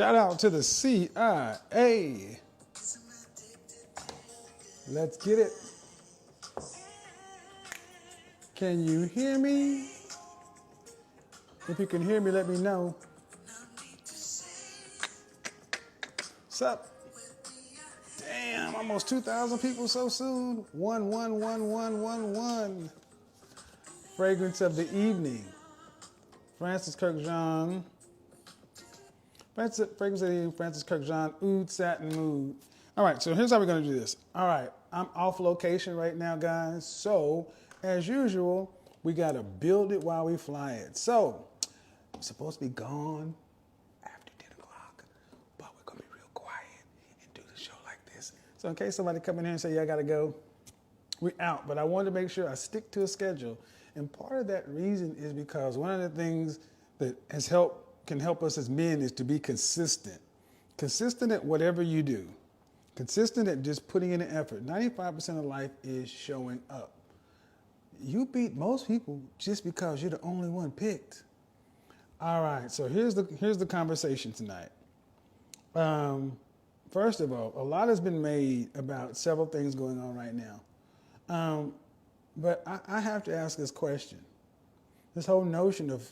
Shout out to the CIA. Let's get it. Can you hear me? If you can hear me, let me know. What's up? Damn, almost 2,000 people so soon. 1111111. Fragrance of the evening. Francis Kirk John. Fragrance of the evening. Francis Kirk John. Oud Satin Mood. All right, so here's how we're going to do this. All right, I'm off location right now, guys. So, as usual, we got to build it while we fly it. So, I'm supposed to be gone after 10 o'clock, but we're going to be real quiet and do the show like this. So, in case somebody come in here and say, yeah, I got to go, we're out. But I wanted to make sure I stick to a schedule. And part of that reason is because one of the things that can help us as men is to be consistent. Consistent at whatever you do. Consistent at just putting in an effort. 95% of life is showing up. You beat most people just because you're the only one picked. All right, so here's the conversation tonight. First of all, a lot has been made about several things going on right now. But I have to ask this question. This whole notion of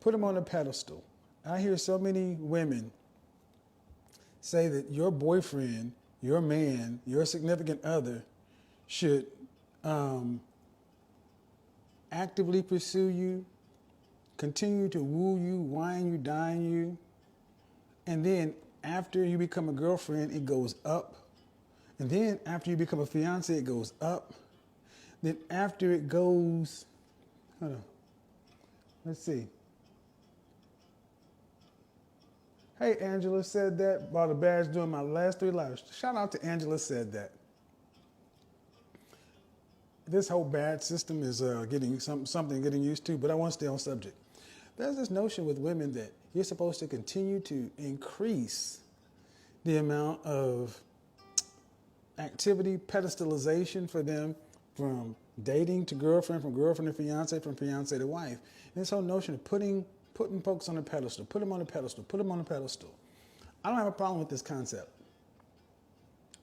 put them on a pedestal. I hear so many women say that your boyfriend, your man, your significant other should actively pursue you, continue to woo you, wine you, dine you, and then after you become a girlfriend, it goes up. And then after you become a fiance, it goes up. Then after it goes, hold on, let's see. Hey, Angela said that about a badge doing my last 3 lives. Shout out to Angela said that. This whole badge system is getting something getting used to, but I want to stay on subject. There's this notion with women that you're supposed to continue to increase the amount of activity, pedestalization for them from dating to girlfriend, from girlfriend to fiance, from fiance to wife. And this whole notion of putting folks on a pedestal, put them on a pedestal, put them on a pedestal. I don't have a problem with this concept.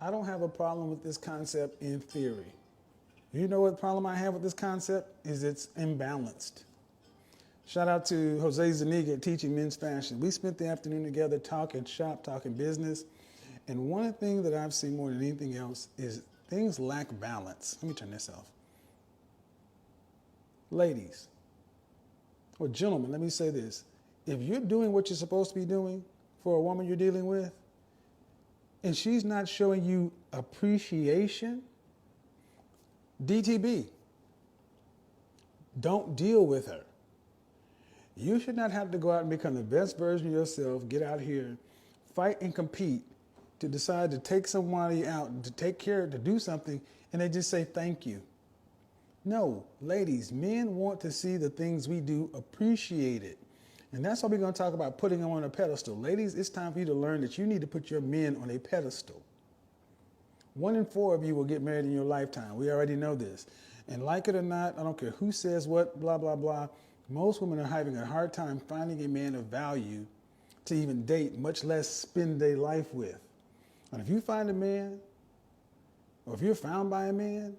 I don't have a problem with this concept in theory. You know what problem I have with this concept is it's imbalanced. Shout out to Jose Zuniga at Teaching Men's Fashion. We spent the afternoon together talking shop, talking business. And one thing that I've seen more than anything else is things lack balance. Let me turn this off. Ladies, or gentlemen, let me say this. If you're doing what you're supposed to be doing for a woman you're dealing with, and she's not showing you appreciation, DTB, don't deal with her. You should not have to go out and become the best version of yourself, get out here, fight and compete to decide to take somebody out, to take care, to do something, and they just say thank you. No, ladies, men want to see the things we do appreciated. And that's why we're going to talk about putting them on a pedestal. Ladies, it's time for you to learn that you need to put your men on a pedestal. 1 in 4 of you will get married in your lifetime. We already know this. And like it or not, I don't care who says what, blah, blah, blah. Most women are having a hard time finding a man of value to even date, much less spend their life with. And if you find a man, or if you're found by a man,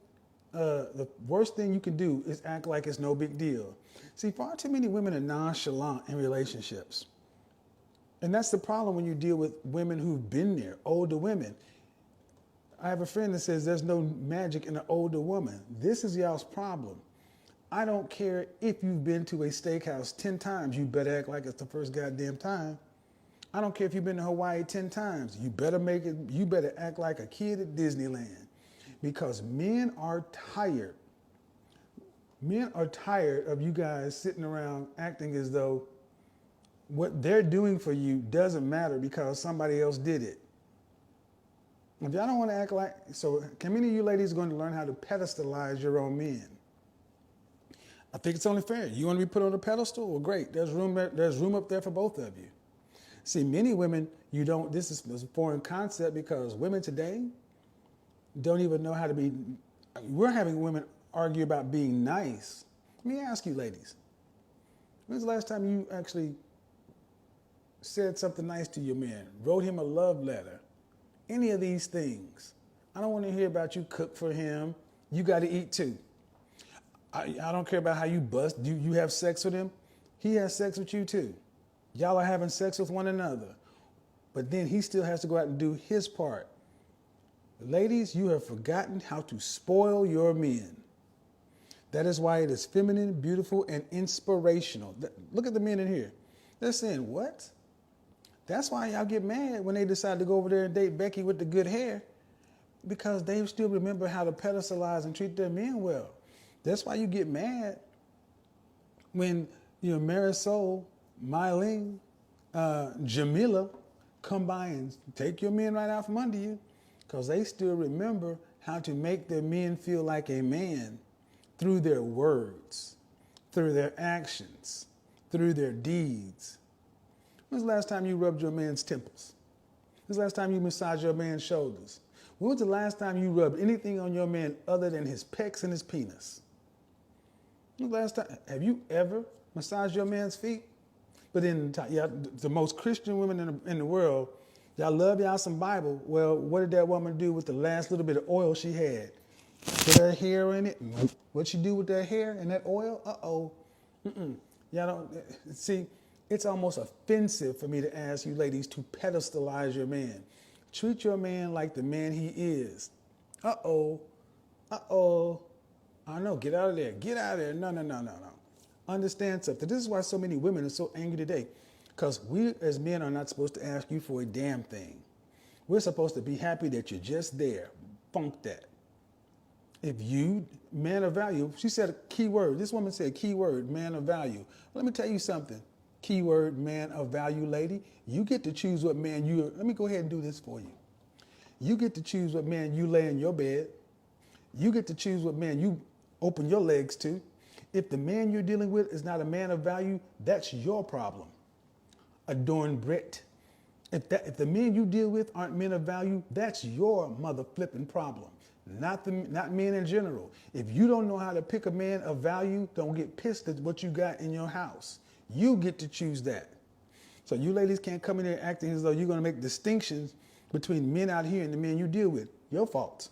the worst thing you can do is act like it's no big deal. See, far too many women are nonchalant in relationships. And that's the problem when you deal with women who've been there, older women. I have a friend that says there's no magic in an older woman. This is y'all's problem. I don't care if you've been to a steakhouse 10 times, you better act like it's the first goddamn time. I don't care if you've been to Hawaii 10 times, you better act like a kid at Disneyland. Because men are tired. Men are tired of you guys sitting around acting as though what they're doing for you doesn't matter because somebody else did it. If y'all don't want to act like, so can many of you ladies going to learn how to pedestalize your own men? I think it's only fair. You want to be put on a pedestal? Well, great. There's room up there for both of you. See, many women, this is a foreign concept because women today don't even know how to be. We're having women argue about being nice. Let me ask you, ladies, when's the last time you actually said something nice to your man, wrote him a love letter, any of these things. I don't want to hear about you cook for him. You got to eat too. I don't care about how you bust. You have sex with him. He has sex with you too. Y'all are having sex with one another. But then he still has to go out and do his part. Ladies, you have forgotten how to spoil your men. That is why it is feminine, beautiful, and inspirational. Look at the men in here. They're saying, what? That's why y'all get mad when they decide to go over there and date Becky with the good hair, because they still remember how to pedestalize and treat their men well. That's why you get mad when Marisol, Mylene, Jamila come by and take your men right out from under you, because they still remember how to make their men feel like a man through their words, through their actions, through their deeds. When's the last time you rubbed your man's temples? When's the last time you massaged your man's shoulders? When was the last time you rubbed anything on your man other than his pecs and his penis? When was the last time? Have you ever massaged your man's feet? But then the most Christian women in the world, y'all love y'all some Bible. Well, what did that woman do with the last little bit of oil she had? Put her hair in it. What'd she do with that hair and that oil? Uh-oh. Y'all don't see. It's almost offensive for me to ask you ladies to pedestalize your man. Treat your man like the man he is. Uh-oh. Uh-oh. I know. Get out of there. Get out of there. No. Understand something. This is why so many women are so angry today. Because we as men are not supposed to ask you for a damn thing. We're supposed to be happy that you're just there. Funk that. If you, man of value, she said a key word. This woman said key word, man of value. Let me tell you something. Key word, man of value, lady. You get to choose what man you, let me go ahead and do this for you. You get to choose what man you lay in your bed. You get to choose what man you open your legs to. If the man you're dealing with is not a man of value, that's your problem. Adorn Brit. If the men you deal with aren't men of value, that's your mother flipping problem. Not men in general. If you don't know how to pick a man of value, don't get pissed at what you got in your house. You get to choose that. So you ladies can't come in here acting as though you're going to make distinctions between men out here and the men you deal with. Your fault.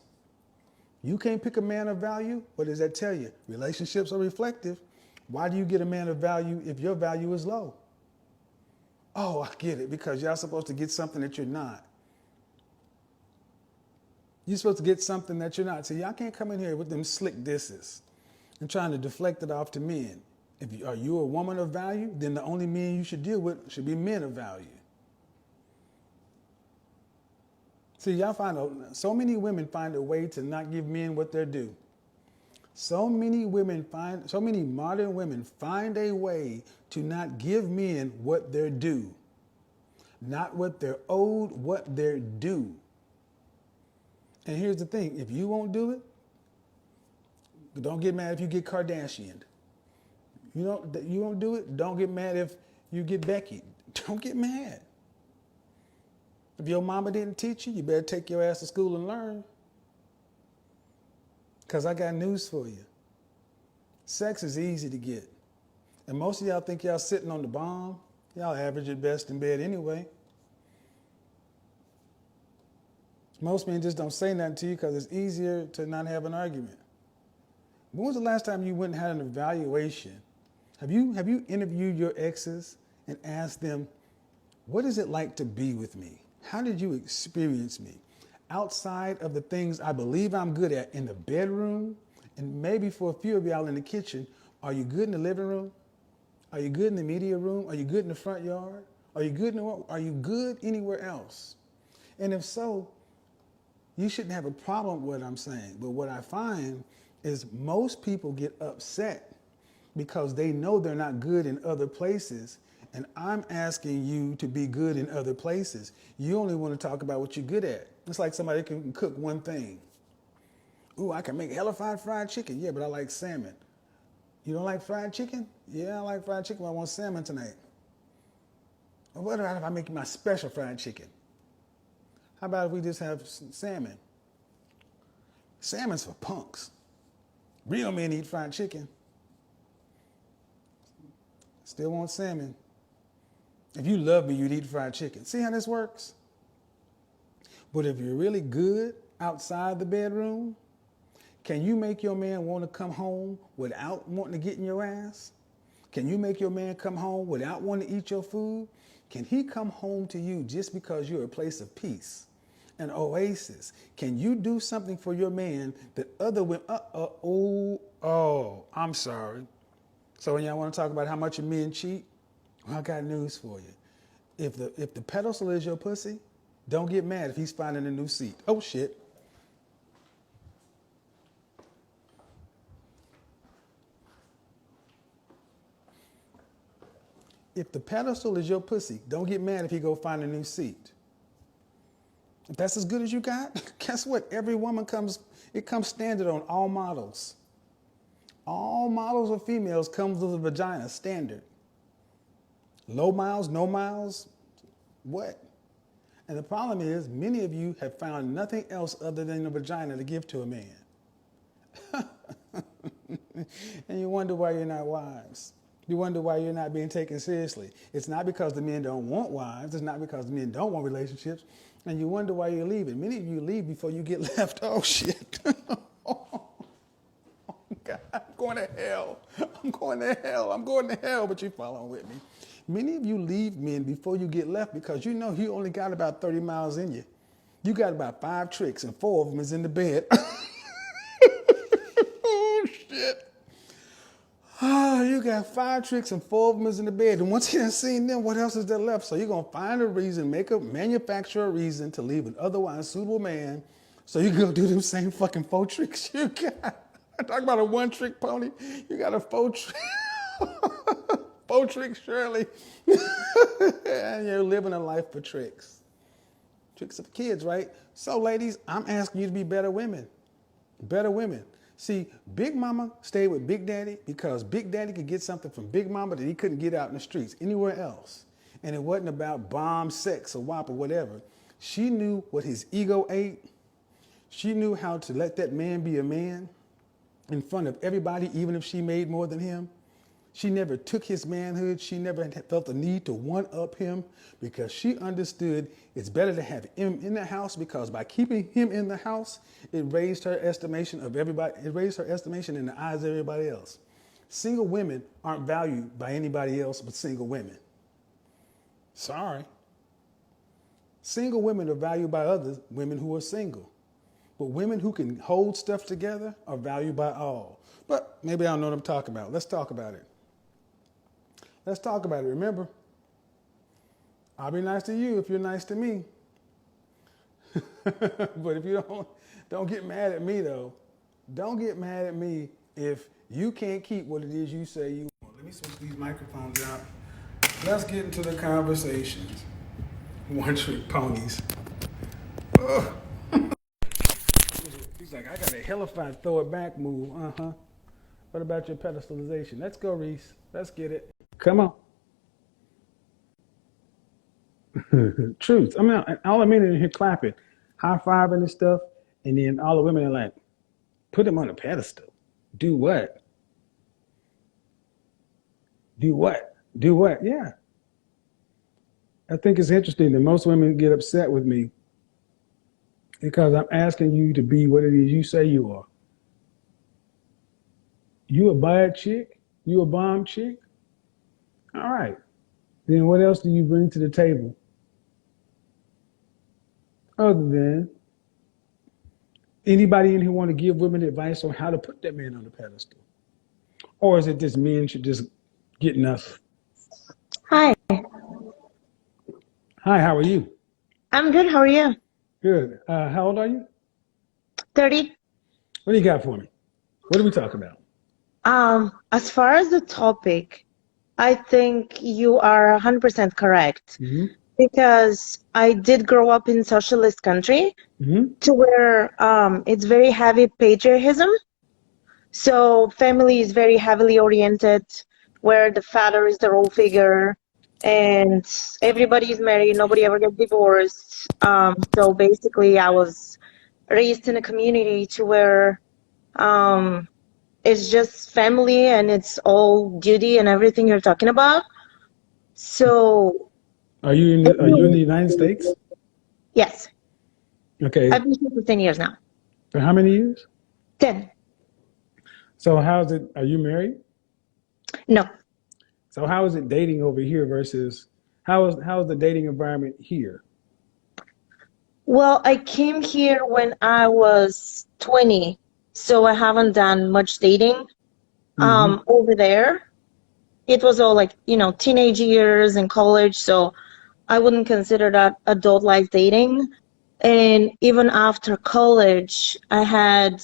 You can't pick a man of value. What does that tell you? Relationships are reflective. Why do you get a man of value if your value is low? Oh, I get it. Because y'all supposed to get something that you're not. You're supposed to get something that you're not. So y'all can't come in here with them slick disses and trying to deflect it off to men. Are you a woman of value? Then the only men you should deal with should be men of value. See, y'all so many women find a way to not give men what they're due. So many modern women find a way to not give men what they're due. Not what they're owed, what they're due. And here's the thing, if you won't do it, don't get mad if you get Kardashianed. You won't do it, don't get mad if you get Becky. Don't get mad. If your mama didn't teach you, you better take your ass to school and learn. Because I got news for you. Sex is easy to get. And most of y'all think y'all sitting on the bomb. Y'all average at best in bed anyway. Most men just don't say nothing to you because it's easier to not have an argument. When was the last time you went and had an evaluation? Have you interviewed your exes and asked them, what is it like to be with me? How did you experience me? Outside of the things I believe I'm good at in the bedroom, and maybe for a few of y'all in the kitchen, are you good in the living room? Are you good in the media room? Are you good in the front yard? Are you good anywhere else? And if so, you shouldn't have a problem with what I'm saying. But what I find is most people get upset because they know they're not good in other places. And I'm asking you to be good in other places. You only want to talk about what you're good at. It's like somebody can cook one thing. Ooh, I can make hellified fried chicken. Yeah, but I like salmon. You don't like fried chicken? Yeah, I like fried chicken, but I want salmon tonight. Well, what about if I make my special fried chicken? How about if we just have salmon? Salmon's for punks. Real men eat fried chicken. Still want salmon. If you love me, you'd eat fried chicken. See how this works? But if you're really good outside the bedroom, can you make your man want to come home without wanting to get in your ass? Can you make your man come home without wanting to eat your food? Can he come home to you just because you're a place of peace, an oasis? Can you do something for your man that other women, I'm sorry. So when y'all want to talk about how much your men cheat, well, I got news for you. If the pedestal is your pussy, don't get mad if he's finding a new seat. Oh shit. If the pedestal is your pussy, don't get mad if he go find a new seat. If that's as good as you got, guess what? Every woman comes standard on all models. All models of females comes with a vagina, standard. Low miles, no miles, what? And the problem is, many of you have found nothing else other than a vagina to give to a man. And you wonder why you're not wives. You wonder why you're not being taken seriously. It's not because the men don't want wives. It's not because the men don't want relationships. And you wonder why you're leaving. Many of you leave before you get left. Oh, shit. Oh, God, I'm going to hell. I'm going to hell. I'm going to hell, but you're following with me. Many of you leave men before you get left because you know you only got about 30 miles in you. You got about 5 tricks and 4 of them is in the bed. Oh, shit. Oh, you got 5 tricks and 4 of them is in the bed. And once you done seen them, what else is there left? So you're going to find a reason, manufacture a reason to leave an otherwise suitable man so you can go do them same fucking 4 tricks you got. I talk about a 1-trick pony. You got a 4-trick. 4-trick Shirley. And you're living a life for tricks. Tricks of kids, right? So ladies, I'm asking you to be better women. Better women. See, Big Mama stayed with Big Daddy because Big Daddy could get something from Big Mama that he couldn't get out in the streets anywhere else. And it wasn't about bomb, sex, or WAP or whatever. She knew what his ego ate. She knew how to let that man be a man in front of everybody, even if she made more than him. She never took his manhood. She never felt the need to one-up him because she understood it's better to have him in the house because by keeping him in the house, it raised her estimation of everybody. It raised her estimation in the eyes of everybody else. Single women aren't valued by anybody else but single women. Sorry. Single women are valued by other women who are single. But women who can hold stuff together are valued by all. But maybe I don't know what I'm talking about. Let's talk about it. Let's talk about it. Remember, I'll be nice to you if you're nice to me. But if you don't get mad at me though. Don't get mad at me if you can't keep what it is you say you want. Let me switch these microphones out. Let's get into the conversations. 1-trick ponies. Ugh. He's like, I got a hellified throw it back move. Uh-huh. What about your pedestalization? Let's go, Reese. Let's get it. Come on. Truth. I mean, all the men in here clapping, high-fiving and stuff, and then all the women are like, put him on a pedestal. Do what? Do what? Do what? Yeah. I think it's interesting that most women get upset with me because I'm asking you to be what it is you say you are. You a bad chick? You a bomb chick? All right. Then what else do you bring to the table? Other than anybody in here want to give women advice on how to put that man on the pedestal? Or is it just men should just get enough? Hi. Hi, how are you? I'm good. How are you? Good. How old are you? 30. What do you got for me? What are we talking about? As far as the topic, I think you are 100% correct because I did grow up in socialist country to where it's very heavy patriotism. So family is very heavily oriented, where the father is the role figure and everybody is married, nobody ever gets divorced. So basically I was raised in a community to where it's just family and it's all duty and everything you're talking about. So Are you in the United States? Yes. Okay. I've been here for 10 years now. For how many years? 10. So how's it? Are you married? No. So how is it dating over here versus how is the dating environment here? Well, I came here when I was 20, so I haven't done much dating. Mm-hmm. Over there, it was all like, teenage years and college, so I wouldn't consider that adult life dating. And even after college, I had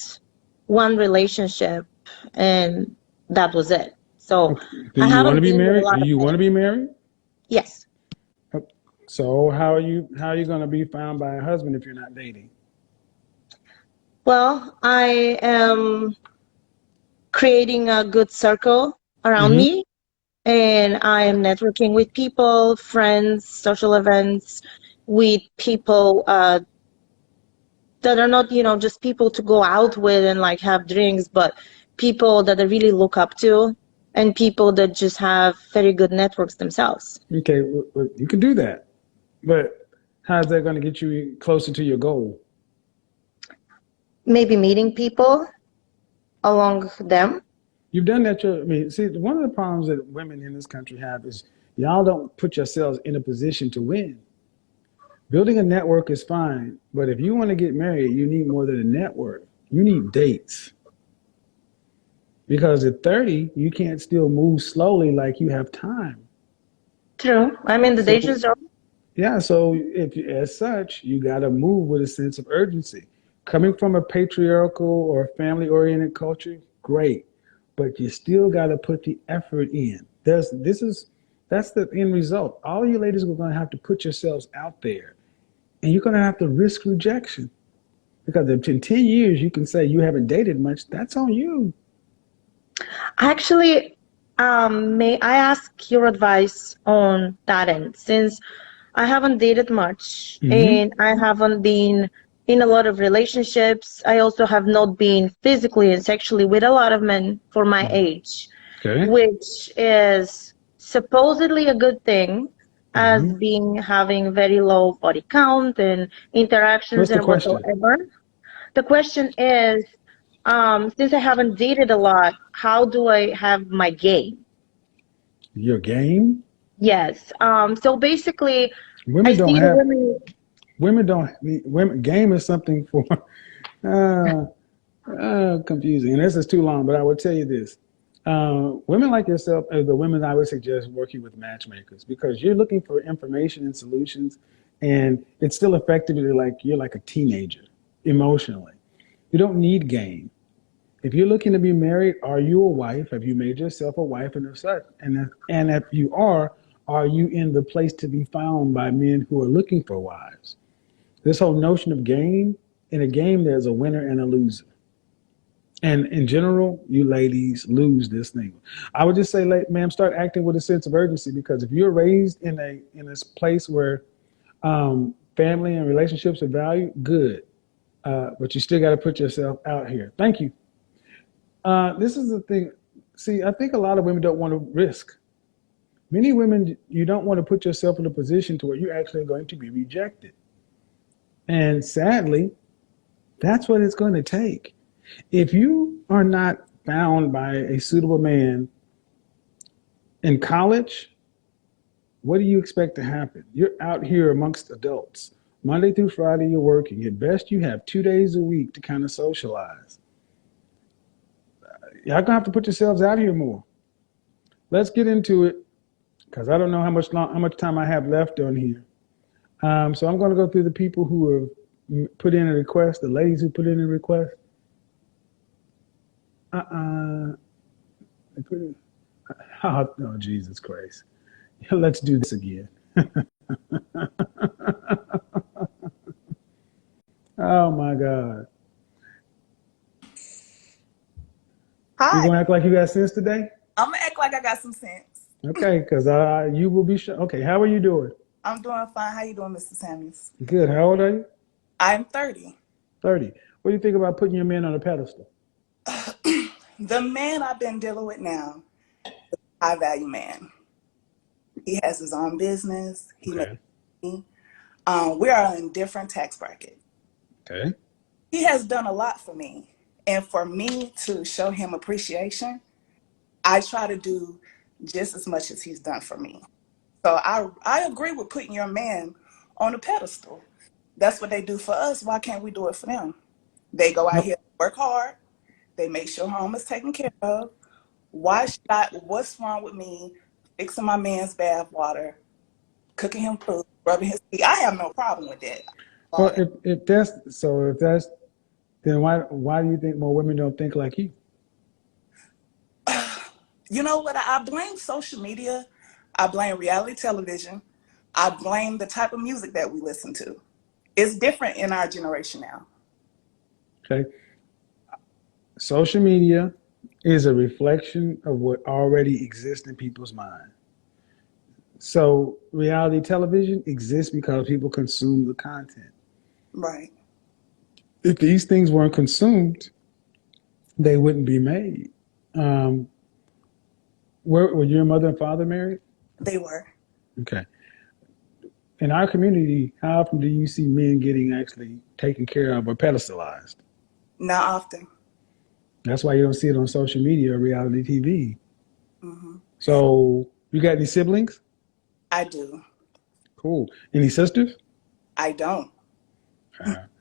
one relationship and that was it. So Okay. Do I you want to haven't be been with a married? Do lot of you want men. to be married? Yes. So how are you going to be found by a husband if you're not dating? Well, I am creating a good circle around Mm-hmm. me, and I am networking with people, friends, social events, with people that are not, just people to go out with and like have drinks, but people that I really look up to and people that just have very good networks themselves. Okay, well, you can do that, but how's that going to get you closer to your goal? Maybe meeting people along them. You've done that. I mean, see, one of the problems that women in this country have is y'all don't put yourselves in a position to win. Building a network is fine, but if you want to get married, you need more than a network. You need dates. Because at 30, you can't still move slowly like you have time. True. I mean, the So, dates are. yeah, so if as such, you got to move with a sense of urgency. Coming from a patriarchal or family-oriented culture, great, but you still got to put the effort in. That's the end result. All you ladies are going to have to put yourselves out there, and you're going to have to risk rejection. Because if in 10 years you can say you haven't dated much, that's on you. Actually, may I ask your advice on that end? Since I haven't dated much Mm-hmm. and I haven't been in a lot of relationships. I also have not been physically and sexually with a lot of men for my age, Okay. which is supposedly a good thing as Mm-hmm. being having very low body count and interactions What's the and question? whatsoever. The question is, since I haven't dated a lot, how do I have my game? Your game? Yes. So basically, I Women don't see the have women. women don't need women game is something for uh, confusing. And this is too long, but I would tell you this. Women like yourself are the women I would suggest working with matchmakers because you're looking for information and solutions, and it's still effectively like you're like a teenager emotionally. You don't need game. If you're looking to be married, are you a wife? Have you made yourself a wife and such? And if you are you in the place to be found by men who are looking for wives? This whole notion of game, in a game, there's a winner and a loser. And in general, you ladies lose this thing. I would just say, ma'am, start acting with a sense of urgency because if you're raised in this place where family and relationships are valued, good. But you still got to put yourself out here. Thank you. This is the thing. See, I think a lot of women don't want to risk. Many women, you don't want to put yourself in a position to where you're actually going to be rejected. And sadly, that's what it's going to take. If you are not found by a suitable man in college, what do you expect to happen? You're out here amongst adults. Monday through Friday, you're working. At best, you have 2 days a week to kind of socialize. Y'all gonna have to put yourselves out here more. Let's get into it because I don't know how much time I have left on here. So I'm going to go through the people who have put in a request, the ladies who put in a request. They put in, oh, Jesus Christ. Let's do this again. Oh my God. You Hi. gonna act like you got sense today? I'm gonna act like I got some sense. Okay, because you will be sure. Okay, how are you doing? I'm doing fine. How you doing, Mr. Samuels? Good. How old are you? I'm 30. 30. What do you think about putting your man on a pedestal? The man I've been dealing with now, high value man. He has his own business. He makes Okay. money. We are in different tax brackets. Okay. He has done a lot for me. And for me to show him appreciation, I try to do just as much as he's done for me. So I agree with putting your man on a pedestal. That's what they do for us. Why can't we do it for them? They go out No, here, work hard. They make sure home is taken care of. What's wrong with me fixing my man's bath water, cooking him food, rubbing his feet? I have no problem with that. All well, that. if that's, then why do you think more women don't think like you? You know what? I blame social media. I blame reality television. I blame the type of music that we listen to. It's different in our generation now. Okay. Social media is a reflection of what already exists in people's mind. So reality television exists because people consume the content. Right. If these things weren't consumed, they wouldn't be made. Um, were your mother and father married? They were. Okay. In our community, how often do you see men getting actually taken care of or pedestalized? Not often. That's why you don't see it on social media or reality TV. Hmm. So, you got any siblings? I do. Cool. Any sisters? I don't.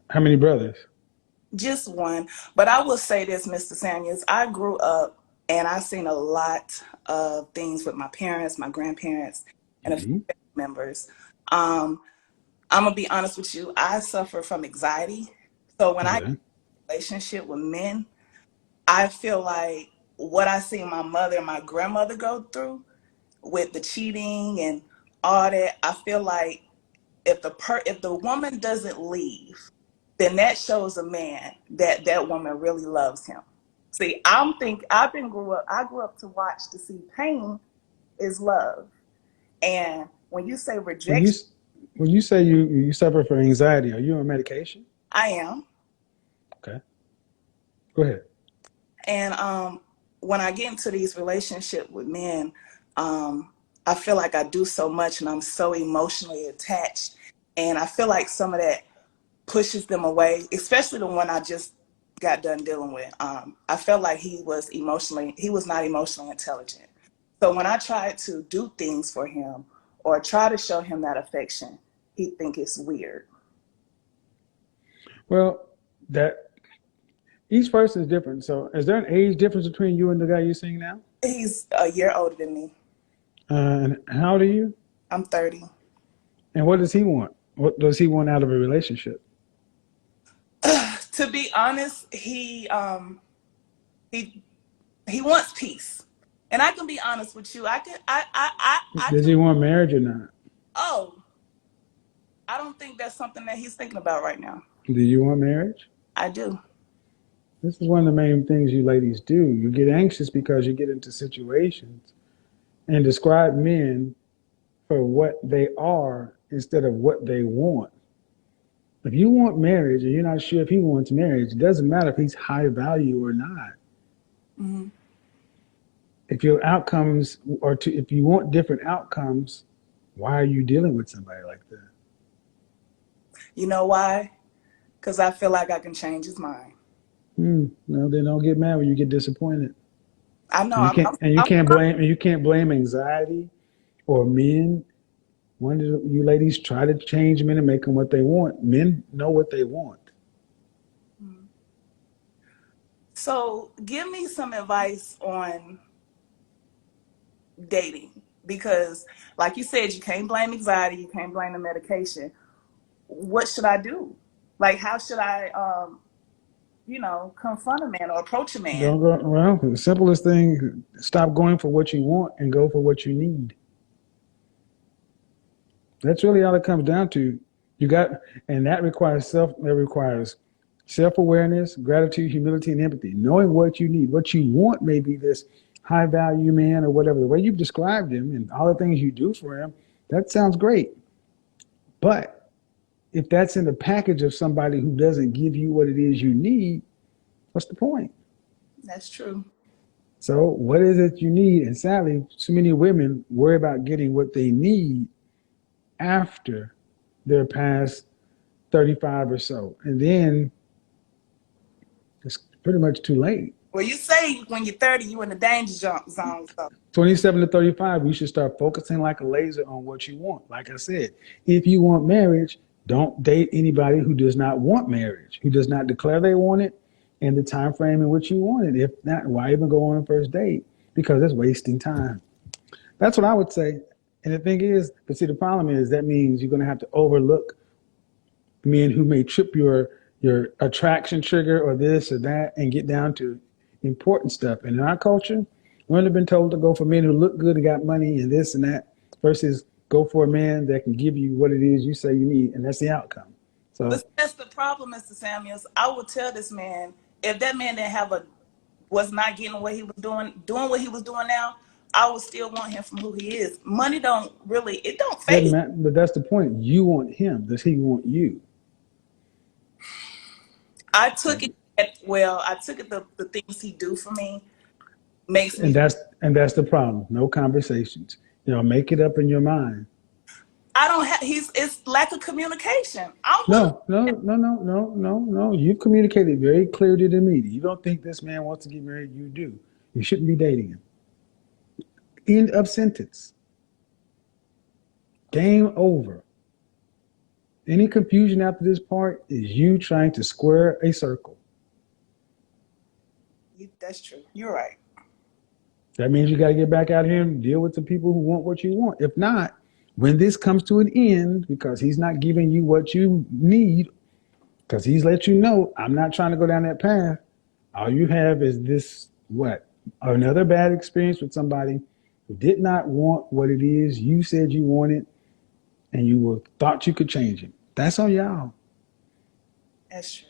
How many brothers? Just one. But I will say this, Mr. Samuels. I grew up and I've seen a lot of things with my parents, my grandparents, and a few Mm-hmm. family members. Um, I'm gonna be honest with you. I suffer from anxiety. So when I get Okay. in a relationship with men, I feel like what I see my mother and my grandmother go through with the cheating and all that, I feel like if the woman doesn't leave, then that shows a man that that woman really loves him. See, I grew up to watch to see pain is love. And when you say When you rejection, when you say you suffer from anxiety, are you on medication? I am. Okay. Go ahead. And when I get into these relationships with men, I feel like I do so much and I'm so emotionally attached. And I feel like some of that pushes them away, especially the one I just got done dealing with. I felt like he was not emotionally intelligent. So when I tried to do things for him or try to show him that affection, he think it's weird. Well, that each person is different. So, is there an age difference between you and the guy you're seeing now? He's a year older than me. And how old are you? I'm 30. And what does he want? What does he want out of a relationship? To be honest, he he wants peace. And I can be honest with you. I Does can he want marriage or not? oh, I don't think that's something that he's thinking about right now. Do you want marriage? I do. This is one of the main things you ladies do. You get anxious because you get into situations and describe men for what they are instead of what they want. If you want marriage and you're not sure if he wants marriage, it doesn't matter if he's high value or not. Mm-hmm. If your outcomes if you want different outcomes, why are you dealing with somebody like that? You know why? Because I feel like I can change his mind. No, then don't get mad when you get disappointed. I know And you can't and I'm you can't blame anxiety or men. When did you ladies try to change men and make them what they want? Men know what they want. so give me some advice on dating because like you said, you can't blame anxiety, you can't blame the medication. What should I do? Like how should I confront a man or approach a man? Don't go well. The simplest thing: stop going for what you want and go for what you need. That's really all it comes down to. You got, and that requires self awareness, gratitude, humility, and empathy. Knowing what you need, what you want, may be this high value man or whatever. The way you've described him and all the things you do for him, that sounds great. But if that's in the package of somebody who doesn't give you what it is you need, what's the point? That's true. So what is it you need? And sadly, so many women worry about getting what they need after they're past 35 or so. And then it's pretty much too late. Well, you say when you're 30, you're in the danger zone. So 27 to 35, you should start focusing like a laser on what you want. Like I said, if you want marriage, don't date anybody who does not want marriage, who does not declare they want it in the time frame in which you want it. If not, why even go on a first date? Because it's wasting time. That's what I would say. And the thing is, but see, the problem is that means you're going to have to overlook men who may trip your attraction trigger or this or that and get down to important stuff. And in our culture, women have been told to go for men who look good and got money and this and that versus go for a man that can give you what it is you say you need, and that's the outcome. So but that's the problem, Mr. Samuels. I would tell this man, if that man didn't have was not getting what he was doing what he was doing now, I would still want him from who he is. Money don't phase. But that's the point. You want him. Does he want you? I took it the things he do for me makes me. And that's the problem. No conversations. Make it up in your mind. I don't have. It's lack of communication. No. You've communicated very clearly to me. You don't think this man wants to get married. You do. You shouldn't be dating him. End of sentence. Game over. Any confusion after this part is you trying to square a circle. That's true. You're right. That means you got to get back out here and deal with the people who want what you want. If not, when this comes to an end, because he's not giving you what you need, because he's let you know, I'm not trying to go down that path. All you have is this, another bad experience with somebody who did not want what it is you said you wanted, and you thought you could change it. That's on y'all. That's true.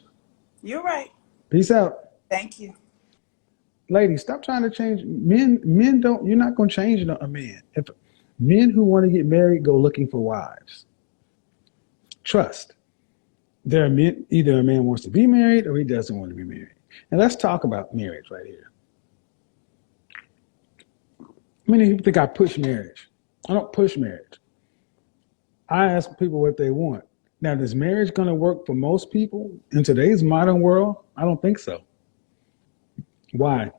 You're right. Peace out. Thank you. Ladies, stop trying to change. Men don't, you're not going to change a man. If men who want to get married go looking for wives, trust. There are men, either a man wants to be married or he doesn't want to be married. And let's talk about marriage right here. Many people think I push marriage. I don't push marriage. I ask people what they want. Now, is marriage going to work for most people in today's modern world? I don't think so. Why?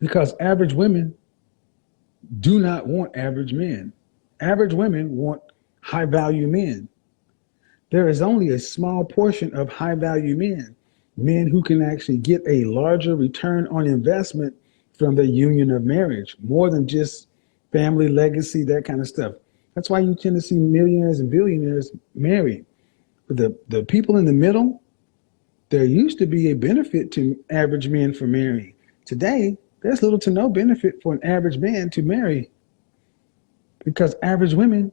Because average women do not want average men. Average women want high-value men. There is only a small portion of high-value men who can actually get a larger return on investment from the union of marriage, more than just family legacy, that kind of stuff. That's why you tend to see millionaires and billionaires married. But the people in the middle, there used to be a benefit to average men for marrying. Today, there's little to no benefit for an average man to marry because average women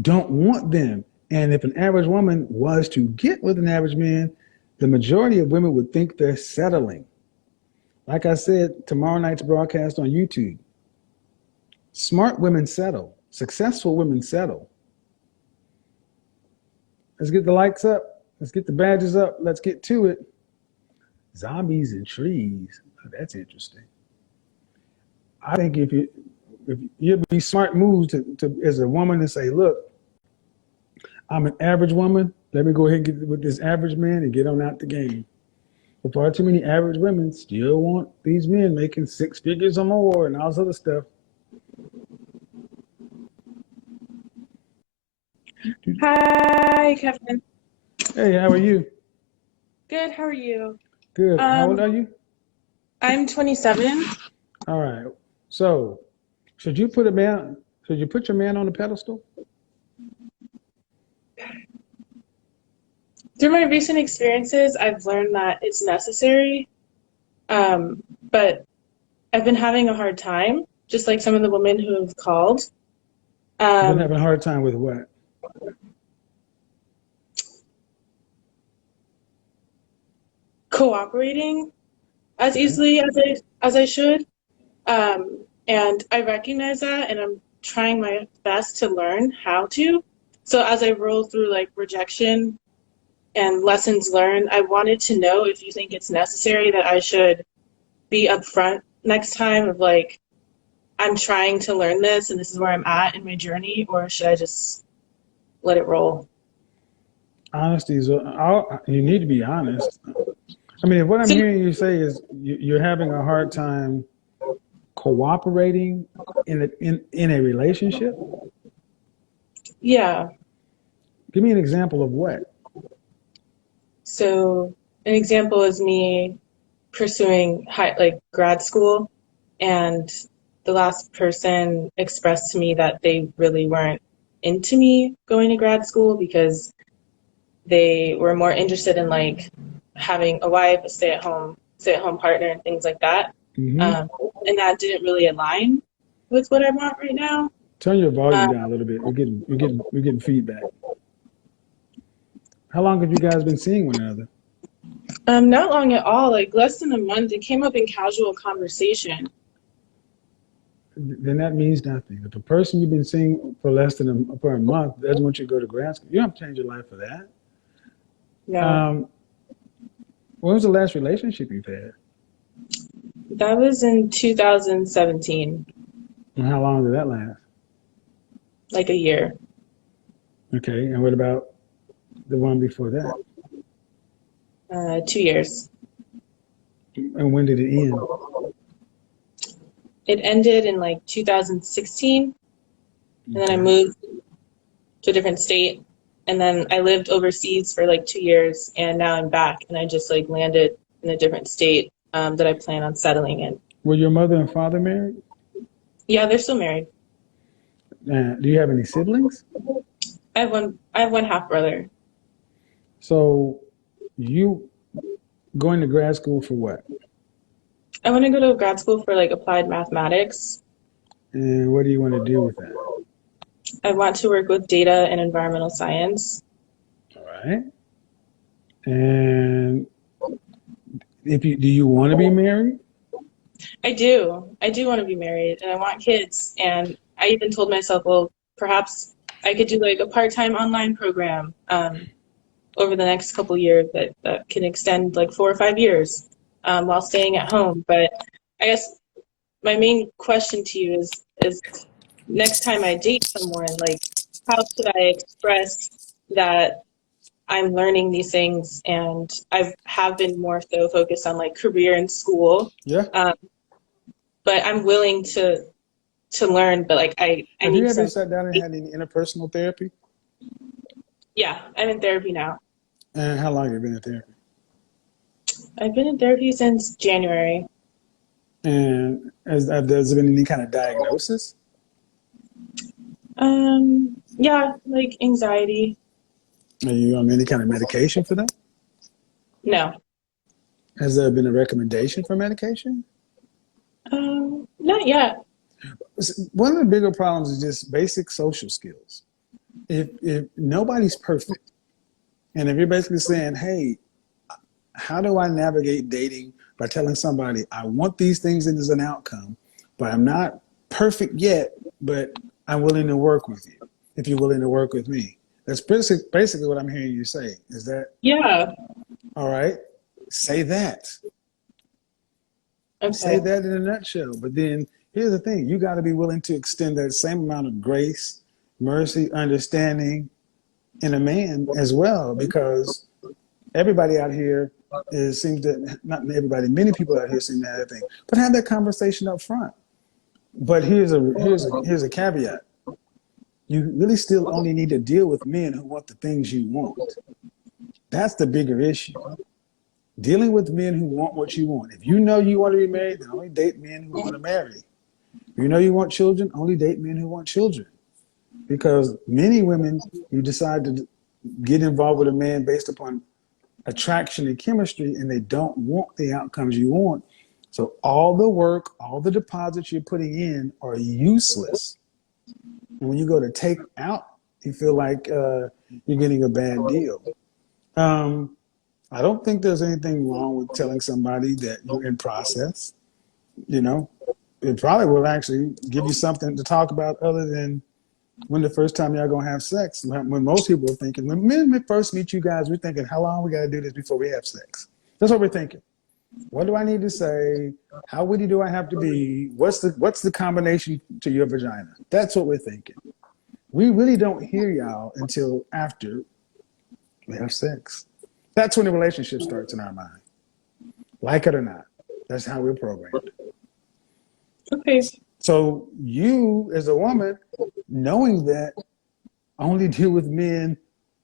don't want them. And if an average woman was to get with an average man, the majority of women would think they're settling. Like I said, tomorrow night's broadcast on YouTube, smart women settle. Successful women settle. Let's get the likes up. Let's get the badges up. Let's get to it. Zombies and trees. Oh, that's interesting. I think if you'd be smart move to as a woman and say, look, I'm an average woman. Let me go ahead and get with this average man and get on out the game. But far too many average women still want these men making 6 figures or more and all this other stuff. Hi, Kevin. Hey, how are you? Good, how are you? Good. How old are you? I'm 27. All right. So, should you put your man on the pedestal? Through my recent experiences, I've learned that it's necessary, but I've been having a hard time, just like some of the women who have called. You've been having a hard time with what? Cooperating as easily as I should. And I recognize that, and I'm trying my best to learn how to. So as I roll through like rejection and lessons learned, I wanted to know if you think it's necessary that I should be upfront next time of like, I'm trying to learn this and this is where I'm at in my journey, or should I just let it roll? Honesty is, you need to be honest. I mean, what I'm So, hearing you say is you're having a hard time cooperating in a relationship. yeah. Give me an example of what. So an example is me pursuing grad school, and the last person expressed to me that they really weren't into me going to grad school because they were more interested in like having a wife, a stay-at-home partner, and things like that. Mm-hmm. And that didn't really align with what I want right now. Turn your volume down a little bit. We're getting feedback. How long have you guys been seeing one another? Not long at all, like less than a month. It came up in casual conversation. Then that means nothing. If a person you've been seeing for less than for a month doesn't want you to go to grad school, you don't have to change your life for that. Yeah. When was the last relationship you've had? That was in 2017, And how long did that last? like a year. Okay, and what about the one before that? 2 years. And when did it end? It ended in like 2016, and then I moved to a different state, and then I lived overseas for like 2 years, and now I'm back, and I just like landed in a different state that I plan on settling in. Were your mother and father married? Yeah, they're still married. Do you have any siblings? I have one half brother. So you going to grad school for what? I want to go to grad school for like applied mathematics. And what do you want to do with that? I want to work with data and environmental science. All right. And do you want to be married? I do. I do want to be married, and I want kids. And I even told myself, well, perhaps I could do like a part-time online program over the next couple years that can extend like 4 or 5 years while staying at home. But I guess my main question to you is next time I date someone, like, how should I express that I'm learning these things, and I have been more so focused on like career and school. Yeah. But I'm willing to learn, but like I Have need you ever some. sat down and had any interpersonal therapy? Yeah, I'm in therapy now. And how long have you been in therapy? I've been in therapy since January. And has there been any kind of diagnosis? Yeah, like anxiety. Are you on any kind of medication for that? No. Has there been a recommendation for medication? Not yet. One of the bigger problems is just basic social skills. If nobody's perfect, and if you're basically saying, hey, how do I navigate dating by telling somebody I want these things as an outcome, but I'm not perfect yet, but I'm willing to work with you if you're willing to work with me. That's basically what I'm hearing you say. Is that? Yeah. All right. Say that. Okay. Say that in a nutshell. But then here's the thing. You got to be willing to extend that same amount of grace, mercy, understanding in a man as well, because everybody out here seems to, not everybody, many people out here seem to have that thing, but have that conversation up front. But here's a caveat. You really still only need to deal with men who want the things you want. That's the bigger issue. Dealing with men who want what you want. If you know you want to be married, then only date men who want to marry. If you know you want children, only date men who want children. Because many women, you decide to get involved with a man based upon attraction and chemistry, and they don't want the outcomes you want. So all the work, all the deposits you're putting in are useless. And when you go to take out, you feel like you're getting a bad deal. I don't think there's anything wrong with telling somebody that you're in process. You know, it probably will actually give you something to talk about other than when the first time y'all gonna have sex. When most people are thinking, when men first meet you guys, we're thinking, how long we gotta do this before we have sex? That's what we're thinking. What do I need to say? How witty do I have to be? What's the combination to your vagina? That's what we're thinking. We really don't hear y'all until after we have sex. That's when the relationship starts in our mind. Like it or not. That's how we're programmed. Okay. So you, as a woman, knowing that, only deal with men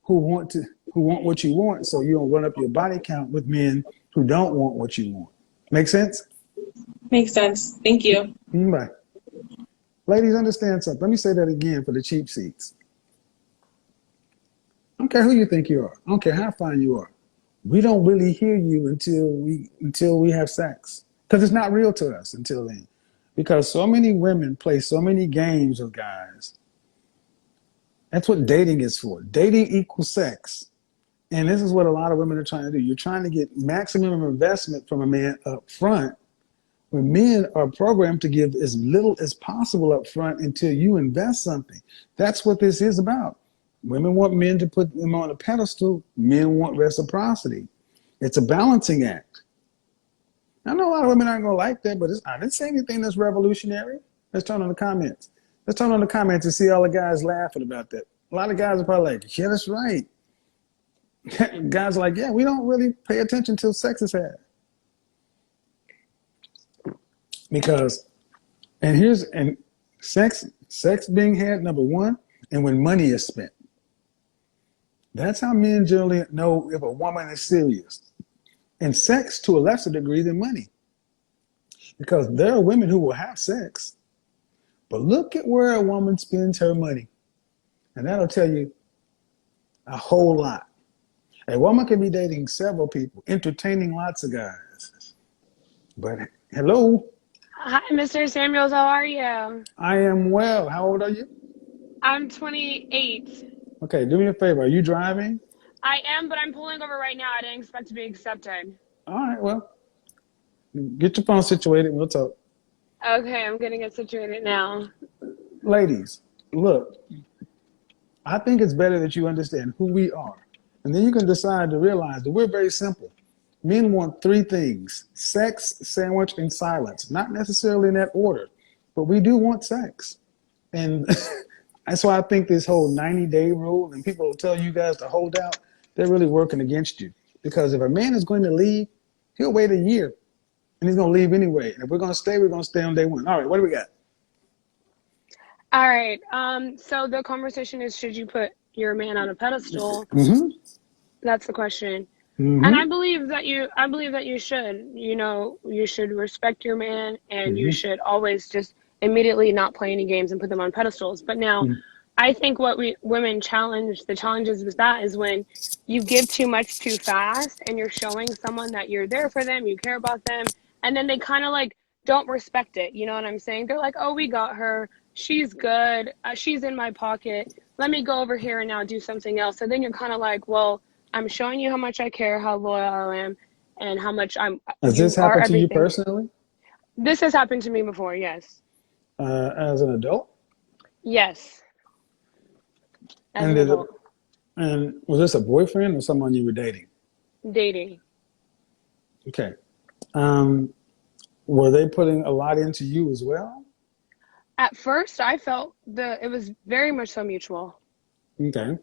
who want what you want, so you don't run up your body count with men who don't want what you want. Make sense? Makes sense. Thank you. Right. Ladies, understand something. Let me say that again for the cheap seats. I don't care who you think you are. I don't care how fine you are. We don't really hear you until we have sex, because it's not real to us until then. Because so many women play so many games with guys. That's what dating is for. Dating equals sex. And this is what a lot of women are trying to do. You're trying to get maximum investment from a man up front, when men are programmed to give as little as possible up front until you invest something. That's what this is about. Women want men to put them on a pedestal. Men want reciprocity. It's a balancing act. I know a lot of women aren't going to like that, but I didn't say anything that's revolutionary. Let's turn on the comments. Let's turn on the comments and see all the guys laughing about that. A lot of guys are probably like, yeah, that's right. Guys are like, yeah, we don't really pay attention till sex is had. Because, and sex being had, number one, and when money is spent. That's how men generally know if a woman is serious. And sex to a lesser degree than money. Because there are women who will have sex, but look at where a woman spends her money. And that'll tell you a whole lot. A woman can be dating several people, entertaining lots of guys. But hello. Hi, Mr. Samuels. How are you? I am well. How old are you? I'm 28. Okay, do me a favor. Are you driving? I am, but I'm pulling over right now. I didn't expect to be accepted. All right, well, get your phone situated and we'll talk. Okay, I'm getting it situated now. Ladies, look, I think it's better that you understand who we are. And then you can decide to realize that we're very simple. Men want three things: sex, sandwich, and silence. Not necessarily in that order, but we do want sex. And that's why I think this whole 90-day rule, and people will tell you guys to hold out, they're really working against you. Because if a man is going to leave, he'll wait a year, and he's going to leave anyway. And if we're going to stay, we're going to stay on day one. All right, what do we got? All right. So the conversation is, should you put your man on a pedestal? Mm-hmm. That's the question. Mm-hmm. And I believe that you should. You know, you should respect your man, and you should always just immediately not play any games and put them on pedestals. But now, I think what women the challenges with that is when you give too much too fast, and you're showing someone that you're there for them, you care about them, and then they kind of like don't respect it. You know what I'm saying? They're like, oh, we got her. She's good. She's in my pocket. Let me go over here and now do something else. So then you're kind of like, well, I'm showing you how much I care, how loyal I am, and how much Has this happened to you personally? This has happened to me before, yes. As an adult? Yes. As an adult. And was this a boyfriend or someone you were dating? Dating. Okay. Were they putting a lot into you as well? At first, I felt it was very much so mutual. Okay.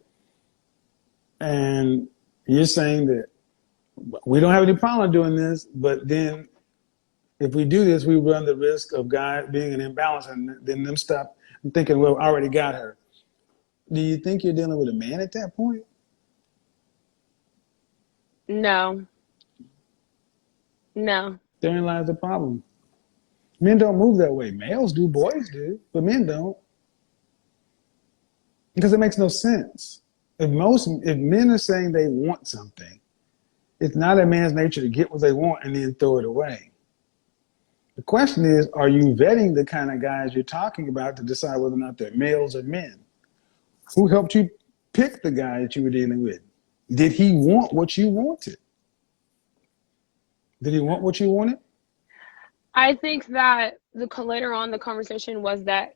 And you're saying that we don't have any problem doing this, but then if we do this, we run the risk of guys being an imbalance and then them stop and thinking, well, I already got her. Do you think you're dealing with a man at that point? No. Therein lies the problem. Men don't move that way. Males do, boys do, but men don't. Because it makes no sense. If men are saying they want something, it's not a man's nature to get what they want and then throw it away. The question is, are you vetting the kind of guys you're talking about to decide whether or not they're males or men? Who helped you pick the guy that you were dealing with? Did he want what you wanted? Did he want what you wanted? I think that later on the conversation was that